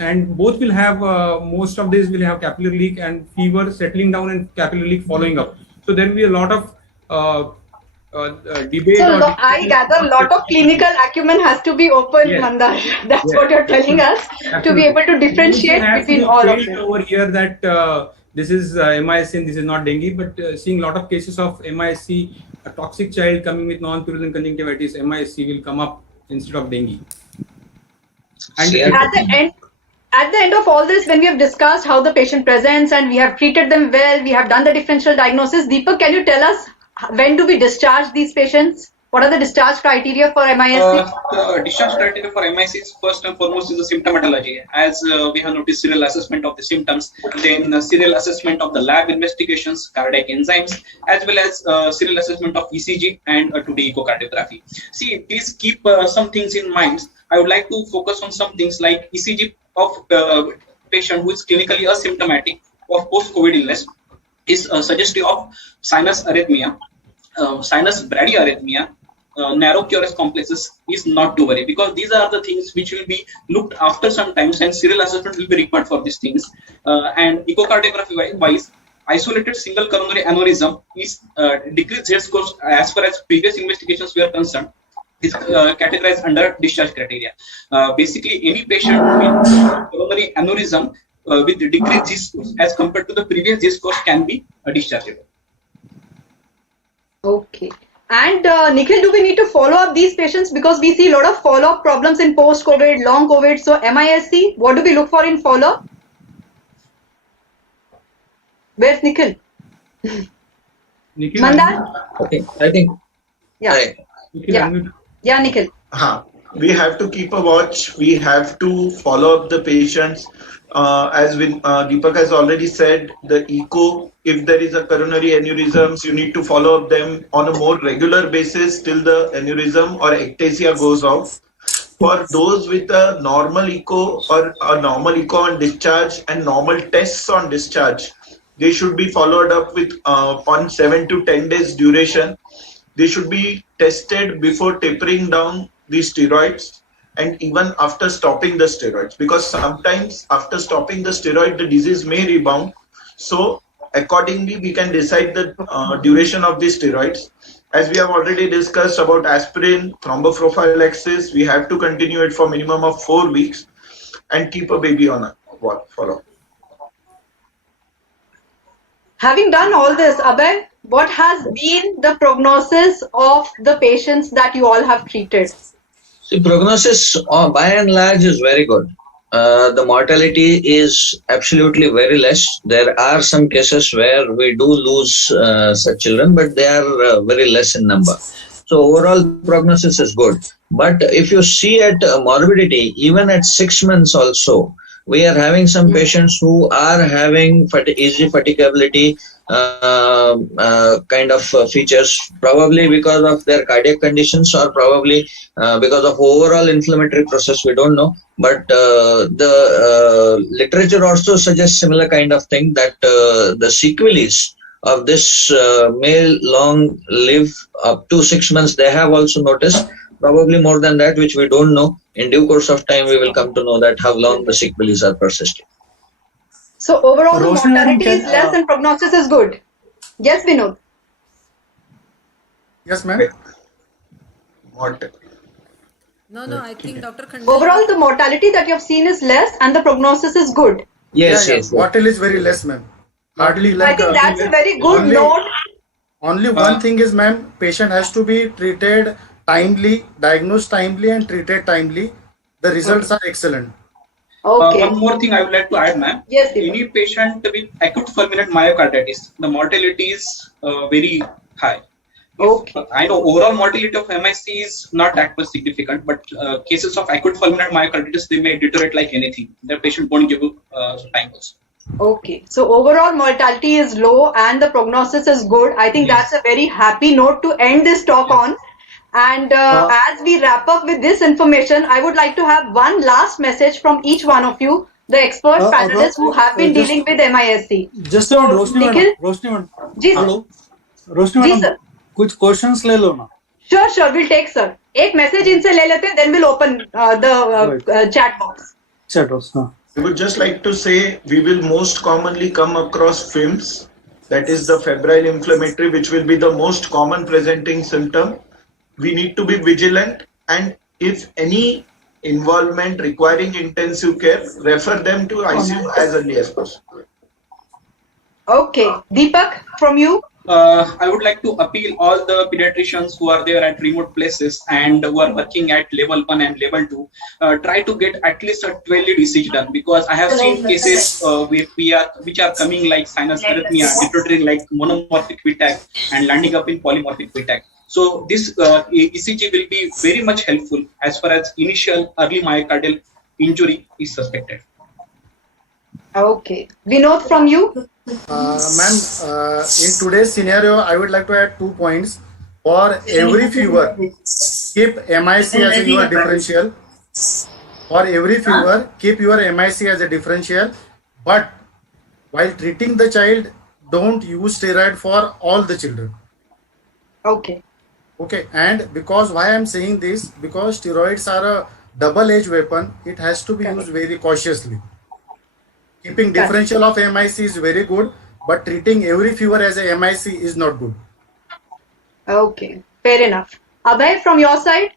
and both will have most of these will have capillary leak and fever settling down and capillary leak following up. So there will be a lot of debate. So I gather a lot of clinical acumen has to be open, yes. Mandar. That's what you're telling us. Absolutely. To be able to differentiate between all of them. Over here that this is MISC and this is not dengue, but seeing a lot of cases of MISC, a toxic child coming with non-purulent conjunctivitis, MISC will come up instead of dengue. And at the end of all this, when we have discussed how the patient presents and we have treated them well, we have done the differential diagnosis, Deepak, can you tell us when do we discharge these patients? What are the discharge criteria for MISC? The discharge criteria for MISC is first and foremost is the symptomatology. As we have noticed, serial assessment of the symptoms, then serial assessment of the lab investigations, cardiac enzymes, as well as serial assessment of ECG and today echocardiography. See, please keep some things in mind. I would like to focus on some things like ECG of patient who is clinically asymptomatic of post-COVID illness is suggestive of sinus arrhythmia, sinus bradyarrhythmia, narrow QRS complexes is not to worry, because these are the things which will be looked after sometimes, and serial assessment will be required for these things. And echocardiography wise, isolated single coronary aneurysm is decreased Z scores as far as previous investigations were concerned. Is categorized under discharge criteria. Basically, any patient with coronary aneurysm with decreased Z scores as compared to the previous Z scores can be dischargeable. Okay. And Nikhil, do we need to follow up these patients because we see a lot of follow-up problems in post-COVID, long COVID? So MISC, what do we look for in follow-up? Where's Nikhil? Nikhil, Mandar? Okay, I think. Yeah. Nikhil, Yeah. unmute. Yeah, Nikhil. We have to keep a watch. We have to follow up the patients. As Deepak has already said, the echo, if there is a coronary aneurysms, you need to follow up them on a more regular basis till the aneurysm or ectasia goes off. For those with a normal echo or a normal echo on discharge and normal tests on discharge, they should be followed up with on 7 to 10 days duration. They should be tested before tapering down the steroids and even after stopping the steroids, because sometimes after stopping the steroid, the disease may rebound. So accordingly, we can decide the duration of the steroids. As we have already discussed about aspirin, thromboprophylaxis, we have to continue it for minimum of 4 weeks and keep a baby on a follow. Having done all this, Abhay, what has been the prognosis of the patients that you all have treated? See, prognosis by and large is very good. The mortality is absolutely very less. There are some cases where we do lose such children, but they are very less in number. So overall prognosis is good. But if you see at morbidity, even at 6 months also, we are having some patients who are having easy fatigability kind of features, probably because of their cardiac conditions or probably because of overall inflammatory process, we don't know. But the literature also suggests similar kind of thing, that the sequelae of this may long live up to 6 months. They have also noticed, probably more than that, which we don't know. In due course of time, we will come to know that how long the sequelae are persisting. So overall, the Roshni, mortality can- is less and prognosis is good. Yes, Vinod. Yes, ma'am. No, I think Dr. Khandai. Overall, the mortality that you have seen is less and the prognosis is good. Yes, Yeah, yes. mortality is very less, ma'am. Hardly like. I think that's a very good note. Only one thing is, ma'am, patient has to be treated timely, diagnosed timely, and treated timely. The results are excellent. Okay. One more thing I would like to add, ma'am. Yes, Deepak. Any patient with acute fulminant myocarditis, the mortality is very high. Okay. I know overall mortality of MIC is not that much significant, but cases of acute fulminant myocarditis, they may deteriorate like anything. The patient won't give time also. Okay. So overall mortality is low and the prognosis is good. I think that's a very happy note to end this talk on. And as we wrap up with this information, I would like to have one last message from each one of you, the expert panelists who have been dealing with MISC. Just a minute, Roshni Nikhil? madam. Roshni madam. Ji sir. Hello. Roshni ji madam. Sir. कुछ questions ले लो ना. Sure, we'll take sir. एक message इनसे ले लेते हैं, then we'll open the chat box. Chat box. हाँ. I would just like to say we will most commonly come across FIMS, that is the febrile inflammatory, which will be the most common presenting symptom. We need to be vigilant, and if any involvement requiring intensive care, refer them to ICU as early as possible. Okay. Deepak, from you? I would like to appeal all the pediatricians who are there at remote places and who are working at level 1 and level 2, try to get at least a 12-lead ECG done, because I have seen cases which are coming like sinus arrhythmia, deteriorating like monomorphic VTAC and landing up in polymorphic VTAC. So this ECG will be very much helpful as far as initial early myocardial injury is suspected. Okay. Vinod, from you? Ma'am, in today's scenario, I would like to add 2 points. For every fever, keep MIC as your differential. For every fever, keep your MIC as a differential. But while treating the child, don't use steroid for all the children. Okay. Okay, and because why I'm saying this, because steroids are a double-edged weapon, it has to be used very cautiously. Keeping differential of MIC is very good, but treating every fever as a MIC is not good. Okay, fair enough. Abhay, from your side?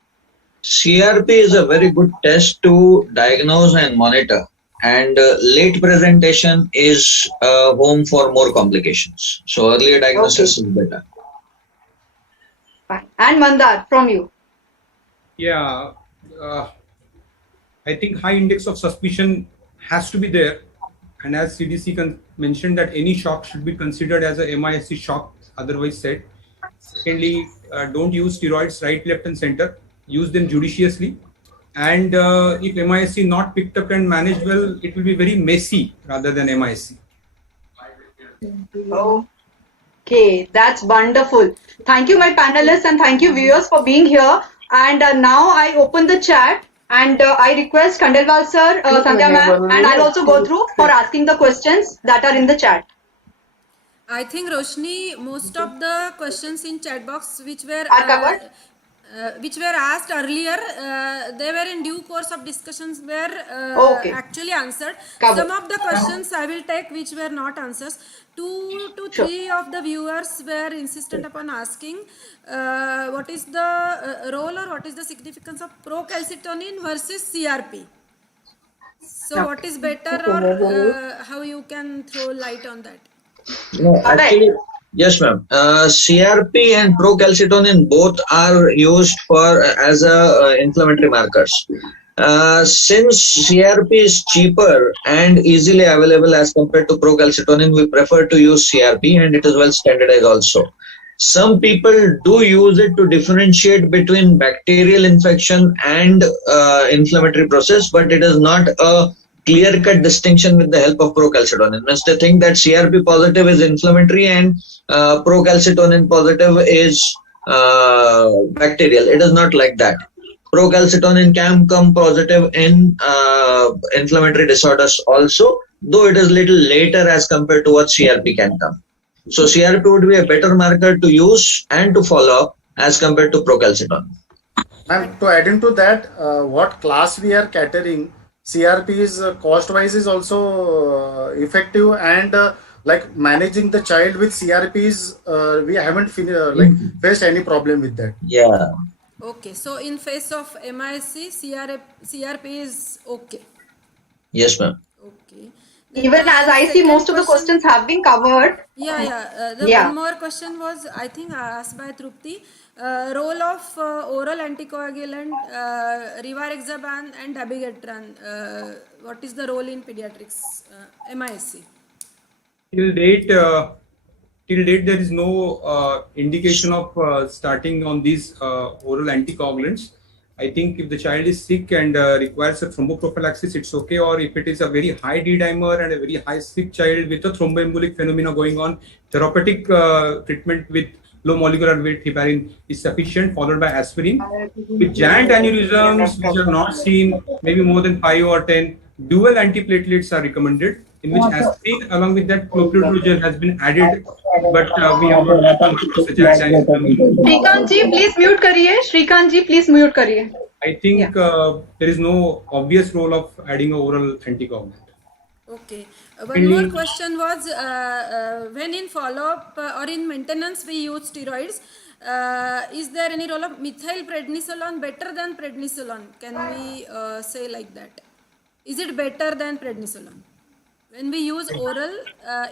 CRP is a very good test to diagnose and monitor, and late presentation is home for more complications. So earlier diagnosis is better. Fine. And Mandar, from you? Yeah, I think high index of suspicion has to be there. And as CDC mentioned that any shock should be considered as a MISC shock, otherwise said. Secondly, don't use steroids right, left and center. Use them judiciously. And if MISC not picked up and managed well, it will be very messy rather than MISC. Okay, that's wonderful. Thank you, my panelists, and thank you, viewers, for being here. And now I open the chat, and I request Khandelwal sir, Sandhya ma'am, and I'll also go through for asking the questions that are in the chat. I think Roshni, most of the questions in chat box which were asked earlier, they were in due course of discussions were actually answered. Some of the questions I will take which were not answers. 2 to 3 of the viewers were insistent upon asking what is the role or what is the significance of procalcitonin versus CRP. So what is better, or how you can throw light on that? No, actually, yes, ma'am. CRP and procalcitonin both are used for as inflammatory markers. Since CRP is cheaper and easily available as compared to procalcitonin, we prefer to use CRP, and it is well standardized also. Some people do use it to differentiate between bacterial infection and inflammatory process, but it is not a clear-cut distinction with the help of procalcitonin. Means they think that CRP positive is inflammatory and procalcitonin positive is bacterial. It is not like that. Procalcitonin can come positive in inflammatory disorders also, though it is little later as compared to what CRP can come. So CRP would be a better marker to use and to follow up as compared to procalcitonin. And to add into that, what class we are catering, CRP is cost-wise is also effective, and like managing the child with CRP is we haven't faced any problem with that. Yeah. Okay, so in face of MISC, CRP is okay. Yes, ma'am. Okay. Even as I see, most of the questions have been covered. One more question was, I think, asked by Trupti. Role of oral anticoagulant, rivaroxaban and dabigatran. What is the role in pediatrics, MISC? Till date, there is no indication of starting on these oral anticoagulants. I think if the child is sick and requires a thromboprophylaxis, it's okay. Or if it is a very high D-dimer and a very high sick child with a thromboembolic phenomena going on, therapeutic treatment with low molecular weight heparin is sufficient, followed by aspirin. With giant aneurysms which are not seen, maybe more than 5 or 10, dual antiplatelets are recommended, in which aspirin along with that clopidogrel has been added, but we have Shrikant ji, please mute kariye. Shrikant ji, please mute kariye. I think there is no obvious role of adding an oral anticoagulant. Okay. One more question was, when in follow-up or in maintenance we use steroids, is there any role of methylprednisolone better than prednisolone? Can we say like that? Is it better than prednisolone? When we use oral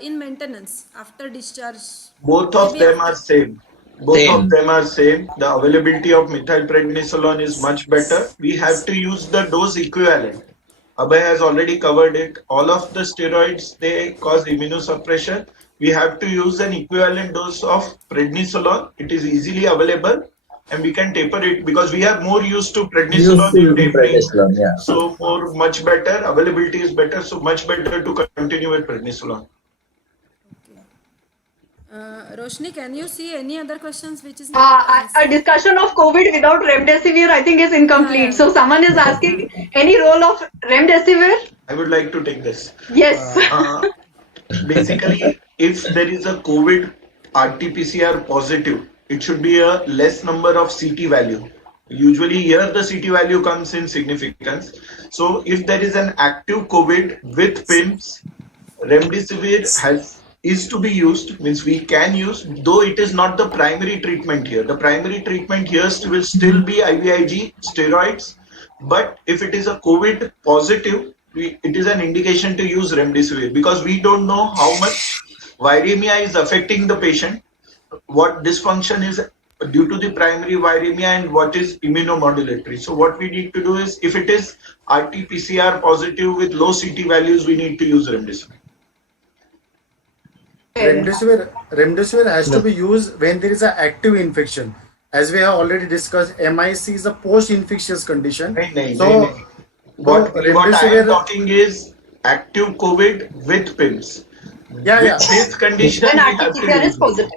in maintenance after discharge? Both of them are same. Both of them are same. The availability of methylprednisolone is much better. We have to use the dose equivalent. Abhay has already covered it. All of the steroids, they cause immunosuppression. We have to use an equivalent dose of prednisolone. It is easily available and we can taper it because we are more used to prednisolone in tapering. So much better. Availability is better. So much better to continue with prednisolone. Roshni, can you see any other questions which is a discussion of COVID without remdesivir I think is incomplete. So someone is asking any role of remdesivir? I would like to take this. Yes. Basically, if there is a COVID RT-PCR positive, it should be a less number of CT value. Usually here the CT value comes in significance. So if there is an active COVID with PIMS, remdesivir has is to be used, means we can use, though it is not the primary treatment here. The primary treatment here will still be IVIG, steroids, but if it is a COVID positive, it is an indication to use remdesivir, because we don't know how much viremia is affecting the patient, what dysfunction is due to the primary viremia, and what is immunomodulatory. So what we need to do is, if it is RT-PCR positive with low CT values, we need to use remdesivir. Remdesivir has to be used when there is an active infection. As we have already discussed, MIC is a post-infectious condition. What I am talking is active COVID with PIMS. This condition when RT-PCR is positive.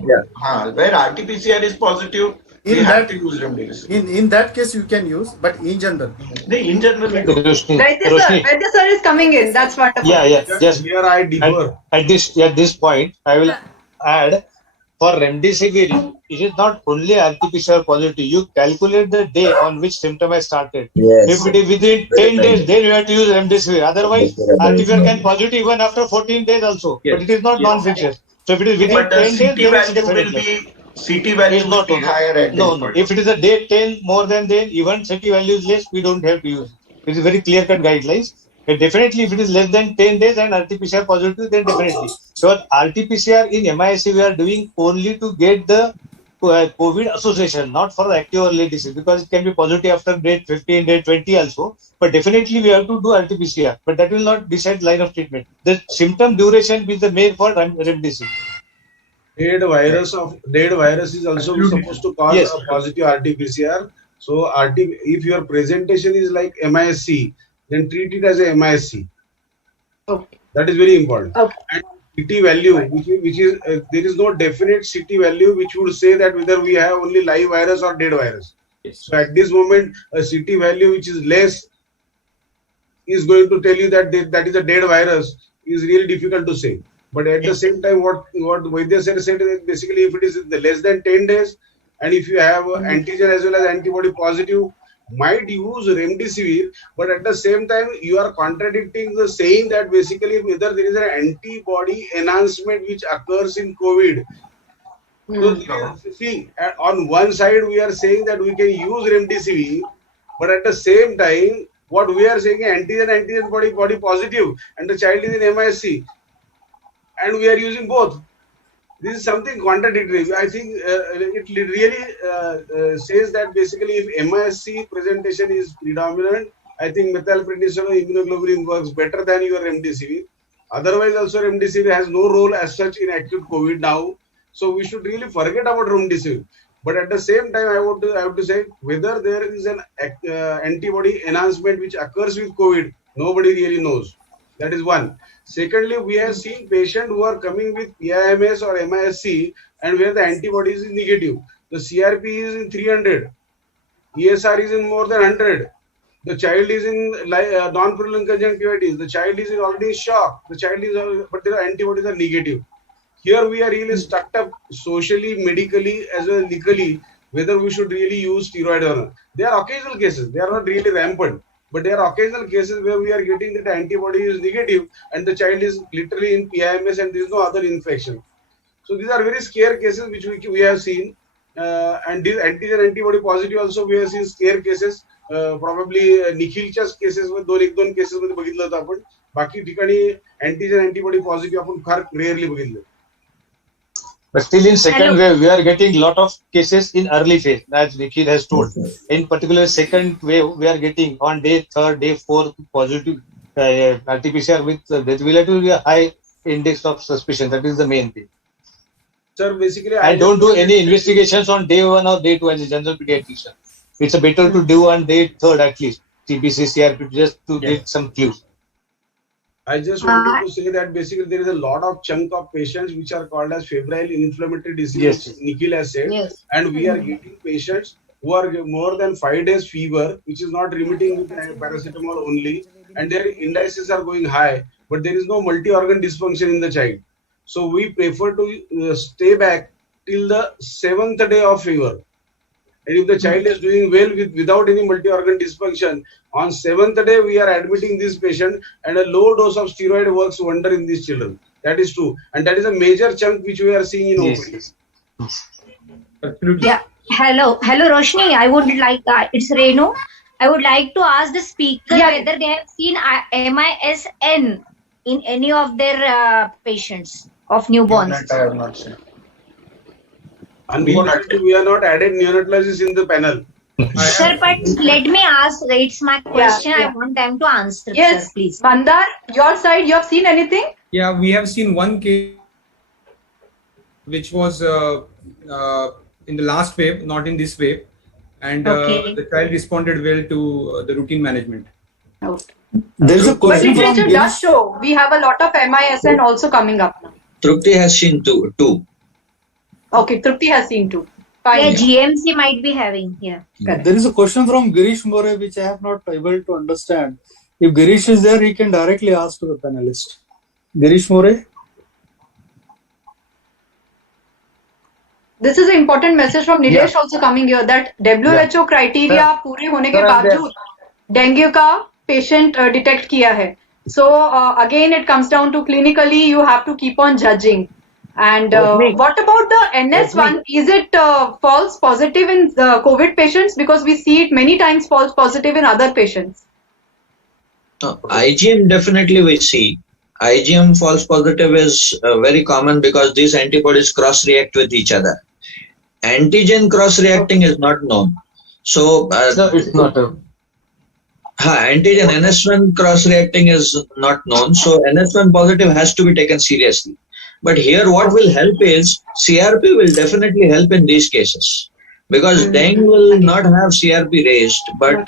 Where RT-PCR is positive, we have to use remdesivir. In that case, you can use, but in general. In general, Vaidya sir is coming in. That's wonderful. Just here I differ. At this point, I will add, for remdesivir, it is not only RT-PCR positive. You calculate the day on which symptom has started. If it is within 10 days, then you have to use remdesivir. Otherwise, RT-PCR can positive even after 14 days also. But it is not non-infectious. So if it is within 10 days, then CT value will be higher at No. If it is a day 10 more than then, even CT value is less, we don't have to use. It is very clear-cut guidelines. But definitely, if it is less than 10 days and RT-PCR positive, then definitely. So RT-PCR in MISC we are doing only to get the COVID association, not for the active or late disease, because it can be positive after day 15, day 20 also. But definitely we have to do RT-PCR, but that will not decide line of treatment. The symptom duration is the main for remdesivir. Dead virus is also supposed to cause a positive RT-PCR. So if your presentation is like MISC, then treat it as a MISC. Okay. That is very important. Okay. And CT value, which is there is no definite CT value which would say that whether we have only live virus or dead virus. So at this moment, a CT value which is less is going to tell you that that is a dead virus is really difficult to say. But at the same time, what Vaidya said is basically, if it is less than 10 days, and if you have antigen as well as antibody positive, might use remdesivir. But at the same time, you are contradicting the saying that basically whether there is an antibody enhancement which occurs in COVID. So, see, on one side we are saying that we can use remdesivir, but at the same time, what we are saying is antigen body positive, and the child is in MISC. And we are using both. This is something contradictory. I think it really says that basically if MISC presentation is predominant, I think methylprednisolone immunoglobulin works better than your remdesivir. Otherwise, also remdesivir has no role as such in acute COVID now. So we should really forget about remdesivir. But at the same time, I have to say whether there is an antibody enhancement which occurs with COVID, nobody really knows. That is one. Secondly, we have seen patients who are coming with PIMS or MISC and where the antibody is negative. The CRP is in 300. ESR is in more than 100. The child is in non-purulent conjunctivitis. The child is already in shock. The child is, but the antibodies are negative. Here we are really stuck up socially, medically, as well as legally, whether we should really use steroid or not. There are occasional cases. They are not really rampant. But there are occasional cases where we are getting that antibody is negative and the child is literally in PIMS and there is no other infection. So these are very scare cases which we have seen. And these antigen antibody positive also we have seen scare cases. Probably Nikhilच्याच cases with दोन cases मध्ये बघितलं होतं आपण. बाकी ठिकाणी antigen antibody positive आपण फार rarely बघितलं. But still in second wave, we are getting lot of cases in early phase, as Nikhil has told. In particular, second wave, we are getting on day 3rd, day 4th positive RT-PCR with relatively a high index of suspicion. That is the main thing. Sir, basically, I don't do any investigations on day 1 or day 2 as a general pediatrician. It's better to do on day 3rd at least, TBC, CRP, just to get some clues. I just wanted to say that basically there is a lot of chunk of patients which are called as febrile inflammatory disease, which Nikhil has said, and we are getting patients who are more than 5 days fever, which is not remitting with paracetamol only, and their indices are going high, but there is no multi-organ dysfunction in the child. So we prefer to stay back till the 7th day of fever. And if the child is doing well without any multi-organ dysfunction, on 7th day we are admitting this patient and a low dose of steroid works wonder in these children. That is true, and that is a major chunk which we are seeing in Yes. OPDs. Absolutely. Yeah. Hello, Roshni. I would like it's Renu. I would like to ask the speaker whether they have seen MISN in any of their patients of newborns. I have not seen. Unfortunately, we are not added neonatologists in the panel. Sir, but let me ask. It's my question. yeah. I want them to answer. Yes, sir, please. Mandar, your side, you have seen anything? Yeah, we have seen one case which was in the last wave, not in this wave, and Okay. the child responded well to the routine management. There is a But question from literature does Girish. show we have a lot of MISN also coming up now. Trupti has seen two. Okay, Trupti has seen too. Fine. Yeah, GMC might be having. Yeah. Correct. There is a question from Girish More which I have not able to understand. If Girish is there, he can directly ask to the panelist. Girish More. This is an important message from Nilesh also coming here that WHO criteria पूरे होने के बावजूद dengue का patient detect किया है. So again it comes down to clinically you have to keep on judging. And what about the NS one? Is it false positive in the COVID patients? Because we see it many times false positive in other patients. IgM definitely we see. IgM false positive is very common because these antibodies cross react with each other. Antigen cross reacting is not known. So It's not a. antigen NS1 cross reacting is not known. So NS1 positive has to be taken seriously. But here what will help is CRP will definitely help in these cases. Because dengue will not have CRP raised, but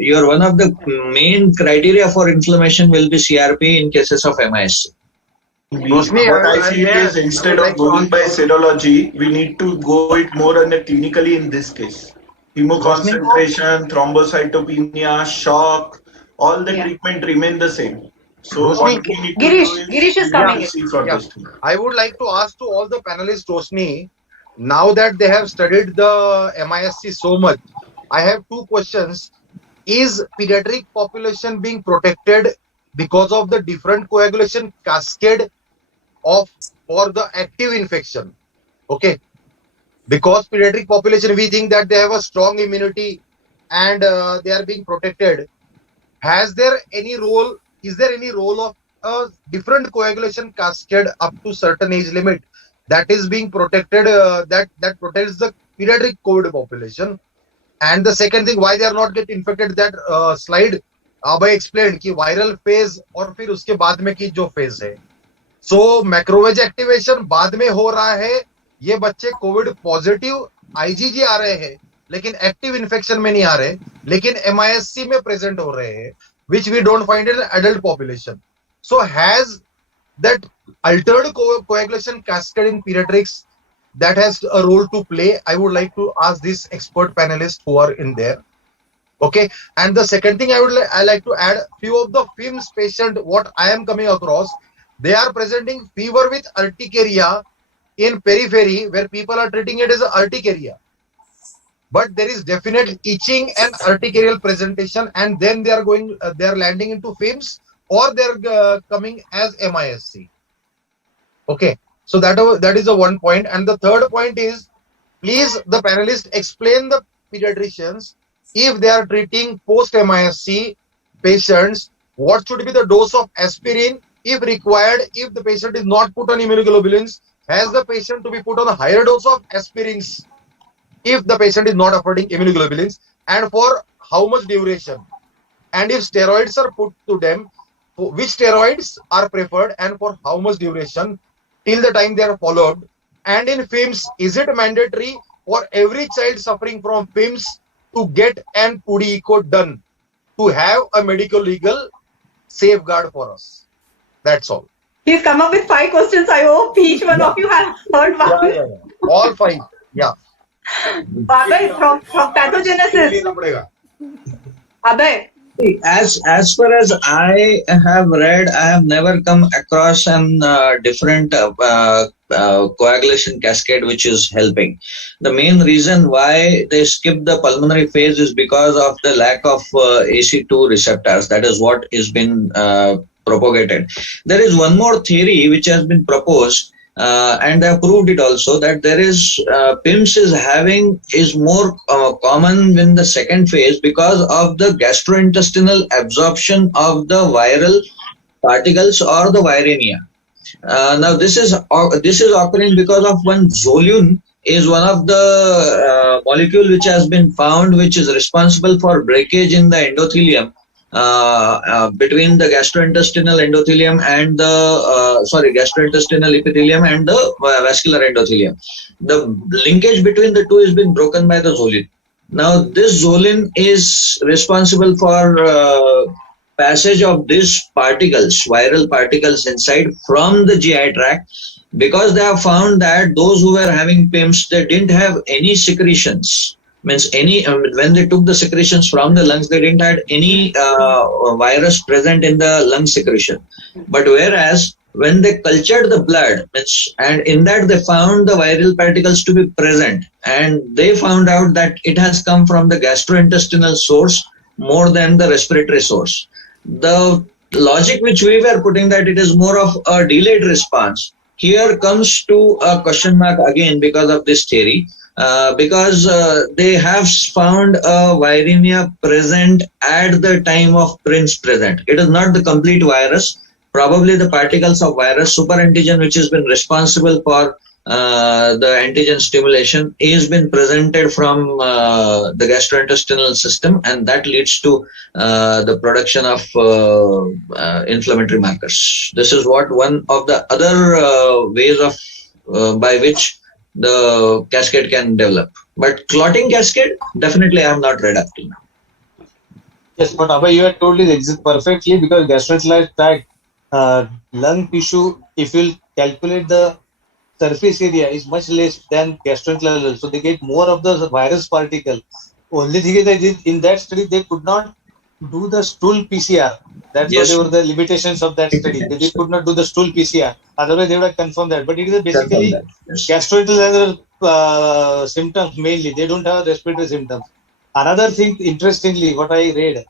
your one of the main criteria for inflammation will be CRP in cases of MISC. What I feel is instead of going by serology, we need to go it more on a clinically in this case. Hemoconcentration, thrombocytopenia, shock, all the treatment remain the same. So what we need to Girish is coming in. see for this thing. I would like to ask to all the panelists, Roshni, now that they have studied the MISC so much, I have two questions. Is pediatric population being protected because of the different coagulation cascade for the active infection? Okay. Because pediatric population, we think that they have a strong immunity and they are being protected. Is there any role of a different coagulation cascade up to certain age limit that is being protected, that protects the pediatric COVID population? And the second thing, why they are not get infected, that slide Abhay explained कि viral phase और फिर उसके बाद में की जो phase है. So macrophage activation बाद में हो रहा है, ये बच्चे COVID positive IgG आ रहे हैं, लेकिन active infection में नहीं आ रहे, लेकिन MISC में present हो रहे हैं, which we don't find in adult population. So has that altered coagulation cascade in pediatrics that has a role to play? I would like to ask these expert panelists who are in there. Okay, and the second thing I like to add, few of the FIMS patient what I am coming across, they are presenting fever with urticaria in periphery where people are treating it as urticaria. But there is definite itching and urticarial presentation, and then they are going, they are landing into FIMS or they are coming as MISC. Okay, so that is the one point. And the third point is, please the panelists explain the pediatricians if they are treating post-MISC patients, what should be the dose of aspirin if required, if the patient is not put on immunoglobulins, has the patient to be put on a higher dose of aspirins if the patient is not affording immunoglobulins, and for how much duration, and if steroids are put to them, which steroids are preferred and for how much duration till the time they are followed. And in FIMS, is it mandatory for every child suffering from FIMS to get an PUDI echo done to have a medical legal safeguard for us? That's all. He's come up with 5 questions. I hope each one of you has heard one. Yeah. All 5. Yeah. Abhay, from pathogenesis. Abhay. As far as I have read, I have never come across an different coagulation cascade which is helping. The main reason why they skip the pulmonary phase is because of the lack of AC2 receptors. That is what has been propagated. There is one more theory which has been proposed, and they have proved it also, that there is PIMS is more common in the second phase because of the gastrointestinal absorption of the viral particles or the viremia. Now this is occurring because of one Zolune is one of the molecule which has been found, which is responsible for breakage in the endothelium between the gastrointestinal endothelium and the gastrointestinal epithelium and the vascular endothelium. The linkage between the two has been broken by the Zolune. Now this Zolune is responsible for passage of these particles, viral particles inside from the GI tract, because they have found that those who were having PIMS, they didn't have any secretions. Means when they took the secretions from the lungs, they didn't have any virus present in the lung secretion. But whereas when they cultured the blood, and in that they found the viral particles to be present, and they found out that it has come from the gastrointestinal source more than the respiratory source. The logic which we were putting, that it is more of a delayed response, here comes to a question mark again because of this theory, because they have found a viremia present at the time of PIMS present. It is not the complete virus. Probably the particles of virus, superantigen, which has been responsible for the antigen stimulation, is been presented from the gastrointestinal system, and that leads to the production of inflammatory markers. This is what one of the other ways of by which the cascade can develop. But clotting cascade, definitely I have not read up till now. Yes, but Abhay, you have told it exists perfectly, because gastrointestinal tract lung tissue, if you calculate the surface area, is much less than gastrointestinal level, so they get more of the virus particle. Only thing is that in that study they could not do the stool PCR. That's what were the limitations of that study. They could not do the stool PCR. Otherwise, they would have confirmed that. But it is basically gastrointestinal symptoms mainly. They don't have respiratory symptoms. Another thing, interestingly, what I read,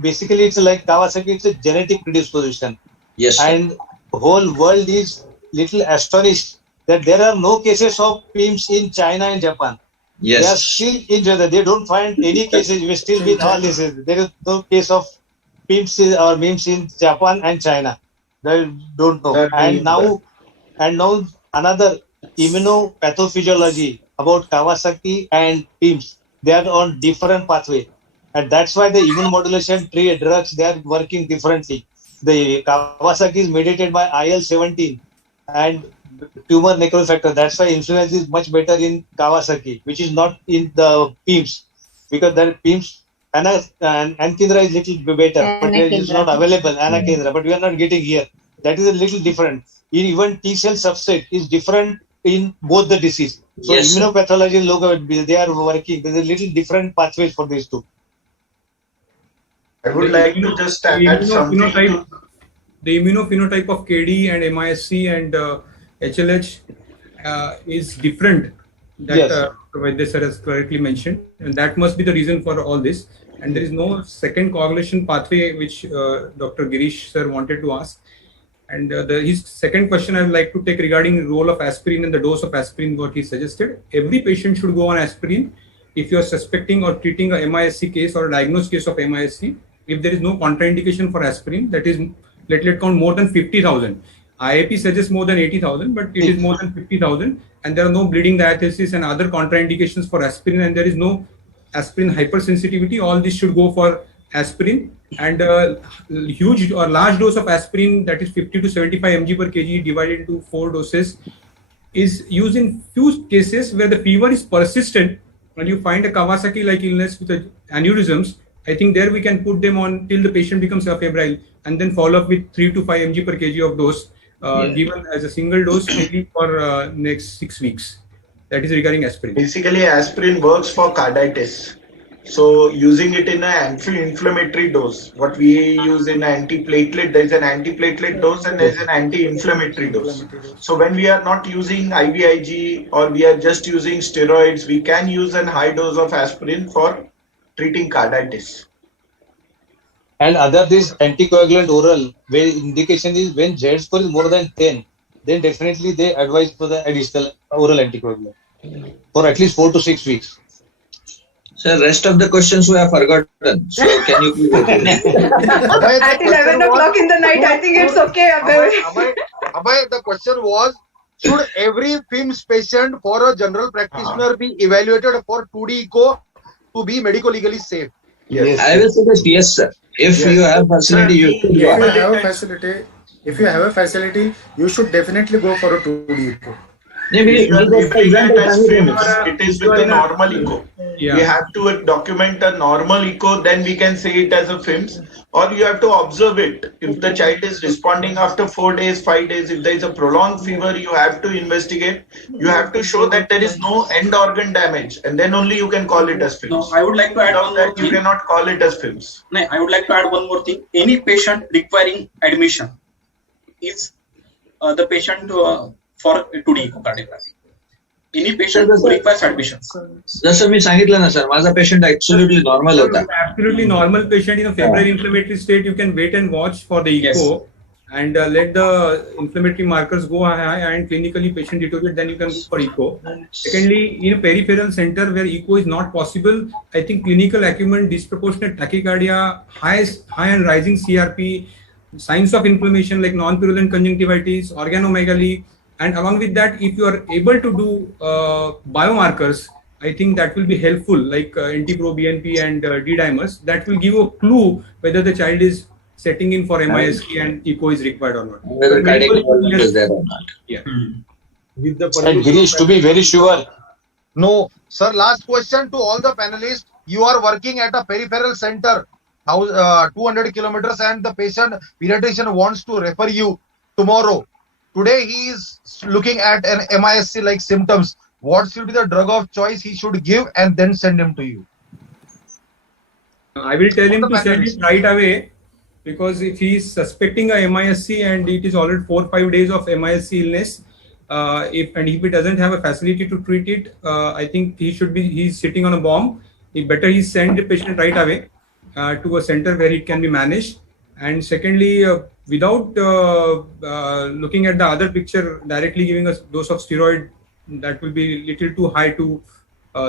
basically it's like Kawasaki. It's a genetic predisposition. Yes. And the whole world is little astonished that there are no cases of PIMS in China and Japan. Yes. They are still in China. They don't find any cases. We still with all this. There is no case of PIMS or MIMS in Japan and China. They don't know. And now another immunopathophysiology about Kawasaki and PIMS. They are on different pathway, and that's why the immunomodulation drugs, they are working differently. The Kawasaki is mediated by IL-17 and tumor necrosis factor. That's why influence is much better in Kawasaki, which is not in the PIMS, because that PIMS and Ankindra is little better, but it is not available. Anakinra, but we are not getting here. That is a little different. Even T cell substrate is different in both the disease. So immunopathology logo, they are working. There is a little different pathways for these two. I would like to just add something. The immunophenotype of KD and MISC and HLH is different. That Vaidya sir has correctly mentioned, and that must be the reason for all this. And there is no second coagulation pathway which Dr. Girish sir wanted to ask. And his second question I would like to take regarding the role of aspirin and the dose of aspirin, what he suggested. Every patient should go on aspirin if you are suspecting or treating a MISC case or a diagnosed case of MISC. If there is no contraindication for aspirin, that is platelet count more than 50,000. IAP suggests more than 80,000, but it is more than 50,000, and there are no bleeding diathesis and other contraindications for aspirin, and there is no aspirin hypersensitivity. All this should go for aspirin, and huge or large dose of aspirin, that is 50 to 75 mg per kg divided into 4 doses, is used in few cases where the fever is persistent and you find a Kawasaki-like illness with aneurysms. I think there we can put them on till the patient becomes febrile, and then follow up with 3 to 5 mg per kg of dose given as a single dose maybe for next 6 weeks. That is regarding aspirin. Basically, aspirin works for carditis. So using it in an anti-inflammatory dose, what we use in antiplatelet, there is an antiplatelet dose and there is an anti-inflammatory dose. So when we are not using IVIG or we are just using steroids, we can use a high dose of aspirin for treating carditis. And other this anticoagulant oral, where indication is when Z score is more than 10, then definitely they advise for the additional oral anticoagulant for at least 4 to 6 weeks. Sir, rest of the questions we have forgotten. So can you please repeat? At 11 o'clock in the night, I think it's okay, Abhay. Abhay, the question was, should every FIMS patient for a general practitioner be evaluated for 2D echo to be medico-legally safe? Yes. I will suggest yes, sir. If you have facility, you should go ahead. If you have a facility, you should definitely go for a 2D echo. If we get as FIMS, it is with a normal echo. Yeah. We have to document a normal echo, then we can say it as a FIMS, or you have to observe it. If the child is responding after 4 days, 5 days, if there is a prolonged fever, you have to investigate. You have to show that there is no end organ damage, and then only you can call it as FIMS. No, I would like to add one more that you thing. cannot call it as FIMS. No, I would like to add one more thing. Any patient requiring admission is the patient for 2D echocardiography. Any patient who requires admission. जसं मी सांगितलं ना sir, माझा patient absolutely normal होता. Absolutely normal patient in a febrile inflammatory state, you can wait and watch for the echo and let the inflammatory markers go high and clinically patient deteriorate, then you can go for echo. Secondly, in a peripheral center where echo is not possible, I think clinical acumen, disproportionate tachycardia, high and rising CRP, signs of inflammation like non-purulent conjunctivitis, organomegaly, and along with that, if you are able to do biomarkers, I think that will be helpful, like NT-proBNP and D-dimers. That will give a clue whether the child is setting in for MISC and echo is required or not. Whether cardiac involvement is there or not. Yeah. With the And Girish, to be very sure, No. Sir, last question to all the panelists. You are working at a peripheral center, 200 kilometers, and the pediatrician wants to refer you tomorrow. Today he is looking at an MISC like symptoms. What should be the drug of choice he should give and then send him to you? I will tell him to send it right away, because if he is suspecting a MISC and it is already 4 or 5 days of MISC illness, if he doesn't have a facility to treat it, I think he's sitting on a bomb. Better he send the patient right away to a center where it can be managed. And secondly, without looking at the other picture, directly giving a dose of steroid, that will be little too high to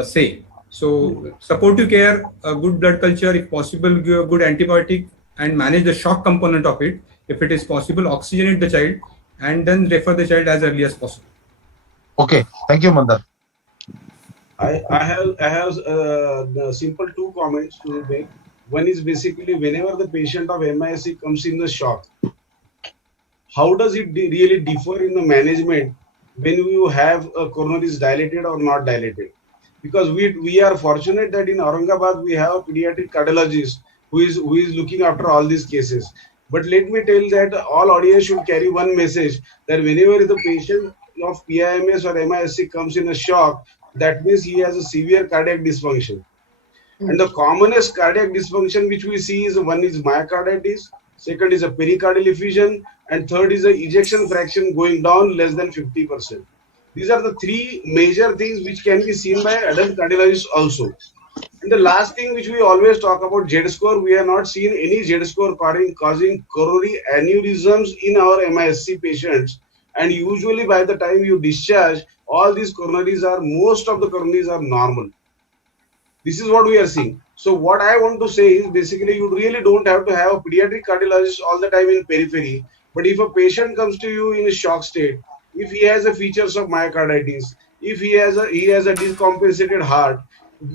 say. So supportive care, a good blood culture, if possible, give a good antibiotic and manage the shock component of it. If it is possible, oxygenate the child and then refer the child as early as possible. Okay, thank you, Mandar. I have simple 2 comments to make. One is basically whenever the patient of MISC comes in the shock, how does it really differ in the management when you have a coronaries dilated or not dilated? Because we are fortunate that in Aurangabad we have a pediatric cardiologist who is looking after all these cases. But let me tell that all audience should carry one message, that whenever the patient of PIMS or MISC comes in a shock, that means he has a severe cardiac dysfunction. And the commonest cardiac dysfunction which we see is, one is myocarditis, second is a pericardial effusion, and third is a ejection fraction going down less than 50%. These are the 3 major things which can be seen by adult cardiologists also. And the last thing which we always talk about, Z-score, we have not seen any Z-score causing coronary aneurysms in our MISC patients. And usually by the time you discharge, all these most of the coronaries are normal. This is what we are seeing. So what I want to say is, basically you really don't have to have a pediatric cardiologist all the time in periphery. But if a patient comes to you in a shock state, if he has the features of myocarditis, if he has a decompensated heart,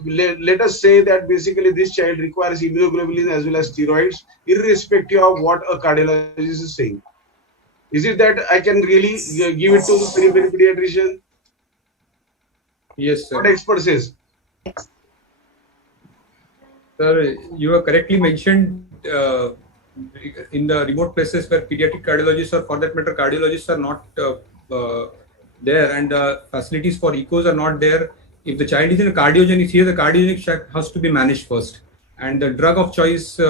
let us say that basically this child requires immunoglobulin as well as steroids, irrespective of what a cardiologist is saying. Is it that I can really give it to the peripheral pediatrician? Yes, sir. What expert says? Sir, you have correctly mentioned in the remote places where pediatric cardiologists, or for that matter cardiologists, are not there, and facilities for echos are not there. If the child is in a cardiogenic, here the cardiogenic shock has to be managed first, and the drug of choice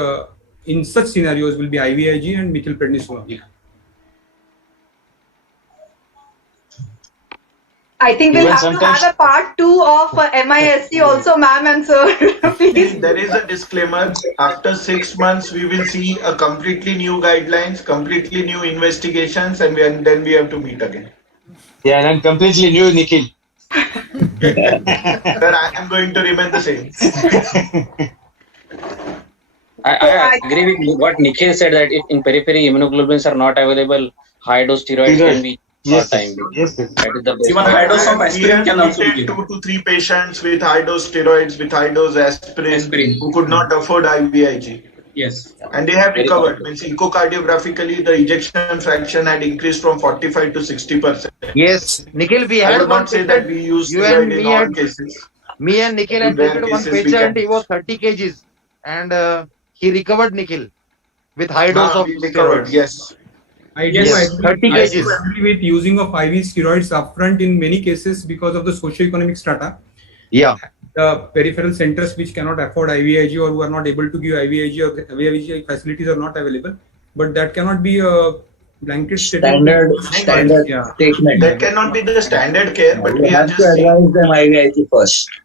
in such scenarios will be IVIG and methylprednisolone. I think we'll Even have to sometimes- have a part 2 of MISC also, ma'am and sir. Please. There is a disclaimer. After 6 months, we will see a completely new guidelines, completely new investigations, and then we have to meet again. Yeah, and I'm completely new, Nikhil. Sir, I am going to remain the same. I agree with what Nikhil said, that if in periphery immunoglobulins are not available, high dose steroids can be Yes, short time. yes. That is the best. Even high dose of We aspirin have can also be treated given. 2 to 3 patients with high dose steroids, with high dose aspirin, who could not afford IVIG. Yes. And they have Very recovered. Means echocardiographically, the ejection fraction had increased from 45 to 60%. Yes, Nikhil, we I had would one not say that patient. we use You and steroid in me all had- cases. Me and Nikhil had In rare treated one cases, we patient. can. He was 30 kgs, and he recovered, Nikhil, with high dose of We recovered, steroids. yes. I do Yes, agree, 30 I do kgs. agree with using of IV steroids upfront in many cases because of the socioeconomic strata. Yeah. The peripheral centers which cannot afford IVIG or who are not able to give IVIG or IVIG facilities are not available. But that cannot be a blanket statement. Standard Yeah. statement. That cannot be the standard care, but You we are have just to saying. advise them IVIG first.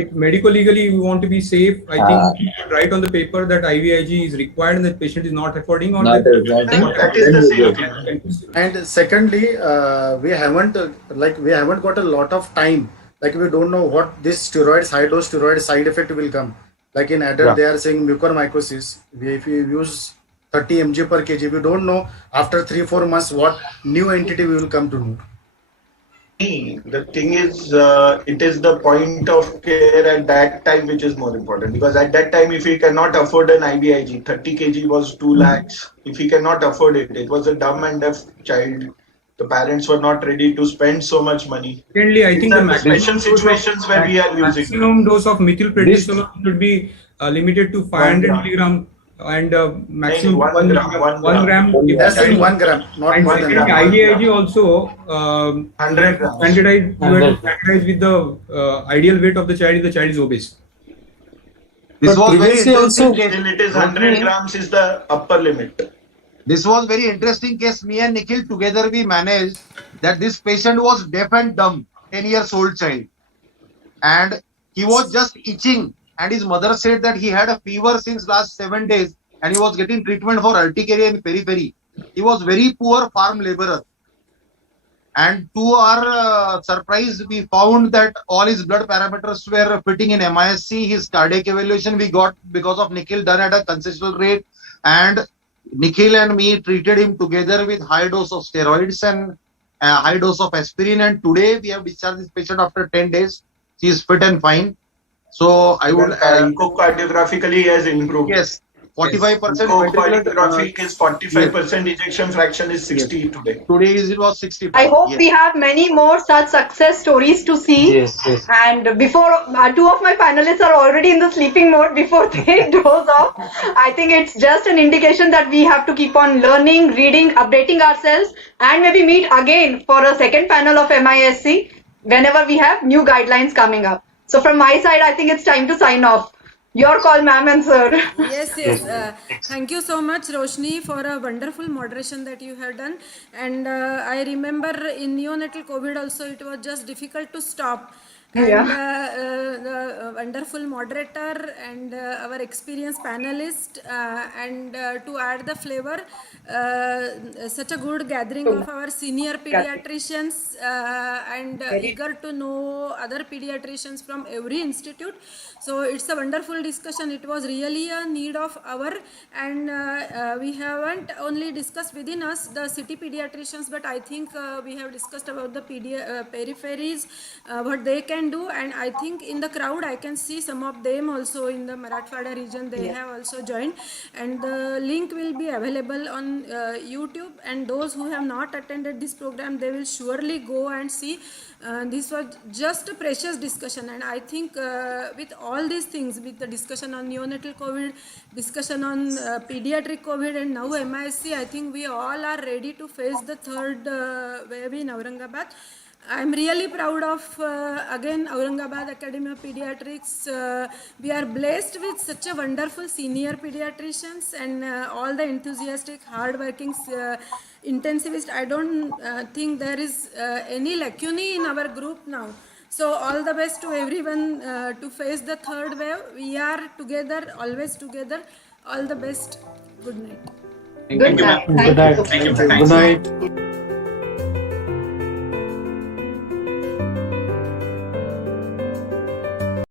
If medical legally we want to be safe, I think we should write on the paper that IVIG is required and that patient is not affording or Not that- affording. That is the same. Okay. And secondly, we haven't got a lot of time. Like we don't know what this steroids, high dose steroid side effect will come. Like in adult, they are saying mucormycosis. If you use 30 mg per kg, we don't know after 3-4 months what new entity we will come to know. The thing is, it is the point of care at that time which is more important, because at that time, if he cannot afford an IVIG, 30 kg was 2 lakhs. If he cannot afford it, it was a dumb and deaf child. The parents were not ready to spend so much money. Secondly, I think These the are the maximum special dose of- situations where we are using it. maximum dose of methylprednisolone should be limited to 500 milligram and maximum One 1 gram, gram. 1 gram. If That's child- in 1 gram, not and 1 secondly, gram. IVIG also 100 grams. standardized, you have to standardize with the ideal weight of the child if the child is obese. This But was very previously interesting also- case. Still, it is 100 grams is the upper limit. This was very interesting case. Me and Nikhil together we managed that this patient was deaf and dumb, 10 years old child, and he was just itching. And his mother said that he had a fever since last 7 days, and he was getting treatment for urticaria and periphery. He was very poor farm laborer. And to our surprise, we found that all his blood parameters were fitting in MISC. His cardiac evaluation we got because of Nikhil done at a concessional rate, and Nikhil and me treated him together with high dose of steroids and high dose of aspirin. And today we have discharged this patient after 10 days. He is fit and fine. So I would Echocardiographically he has improved. yes, 45% ventricular. Echocardiographically is 45%, ejection fraction is 60 today. Today it was 65. I hope Yes. we have many more such success stories to see. Yes, yes. And before 2 of my panelists are already in the sleeping mode before they doze off, I think it's just an indication that we have to keep on learning, reading, updating ourselves, and maybe meet again for a second panel of MISC whenever we have new guidelines coming up. So from my side, I think it's time to sign off. Your call, ma'am and sir. Yes, yes. Thank you so much, Roshni, for a wonderful moderation that you have done. And I remember in neonatal COVID also, it was just difficult to stop. And the wonderful moderator and our experienced panelist, and to add the flavor, such a good gathering of our senior pediatricians and eager to know other pediatricians from every institute. So it's a wonderful discussion. It was really a need of our, and we haven't only discussed within us the city pediatricians, but I think we have discussed about the peripheries, what they can do. And I think in the crowd I can see some of them also in the Marathwada region. They have also joined, and the link will be available on YouTube, and those who have not attended this program, they will surely go and see. This was just a precious discussion, and I think with all these things, with the discussion on neonatal COVID, discussion on pediatric COVID, and now MISC, I think we all are ready to face the third wave in Aurangabad. I'm really proud of again Aurangabad Academy of Pediatrics. We are blessed with such a wonderful senior pediatricians and all the enthusiastic, hard-working intensivists. I don't think there is any lacunae in our group now. So all the best to everyone to face the third wave. We are together, always together. All the best. Good night. Good night. Good night. Thank you. Good night.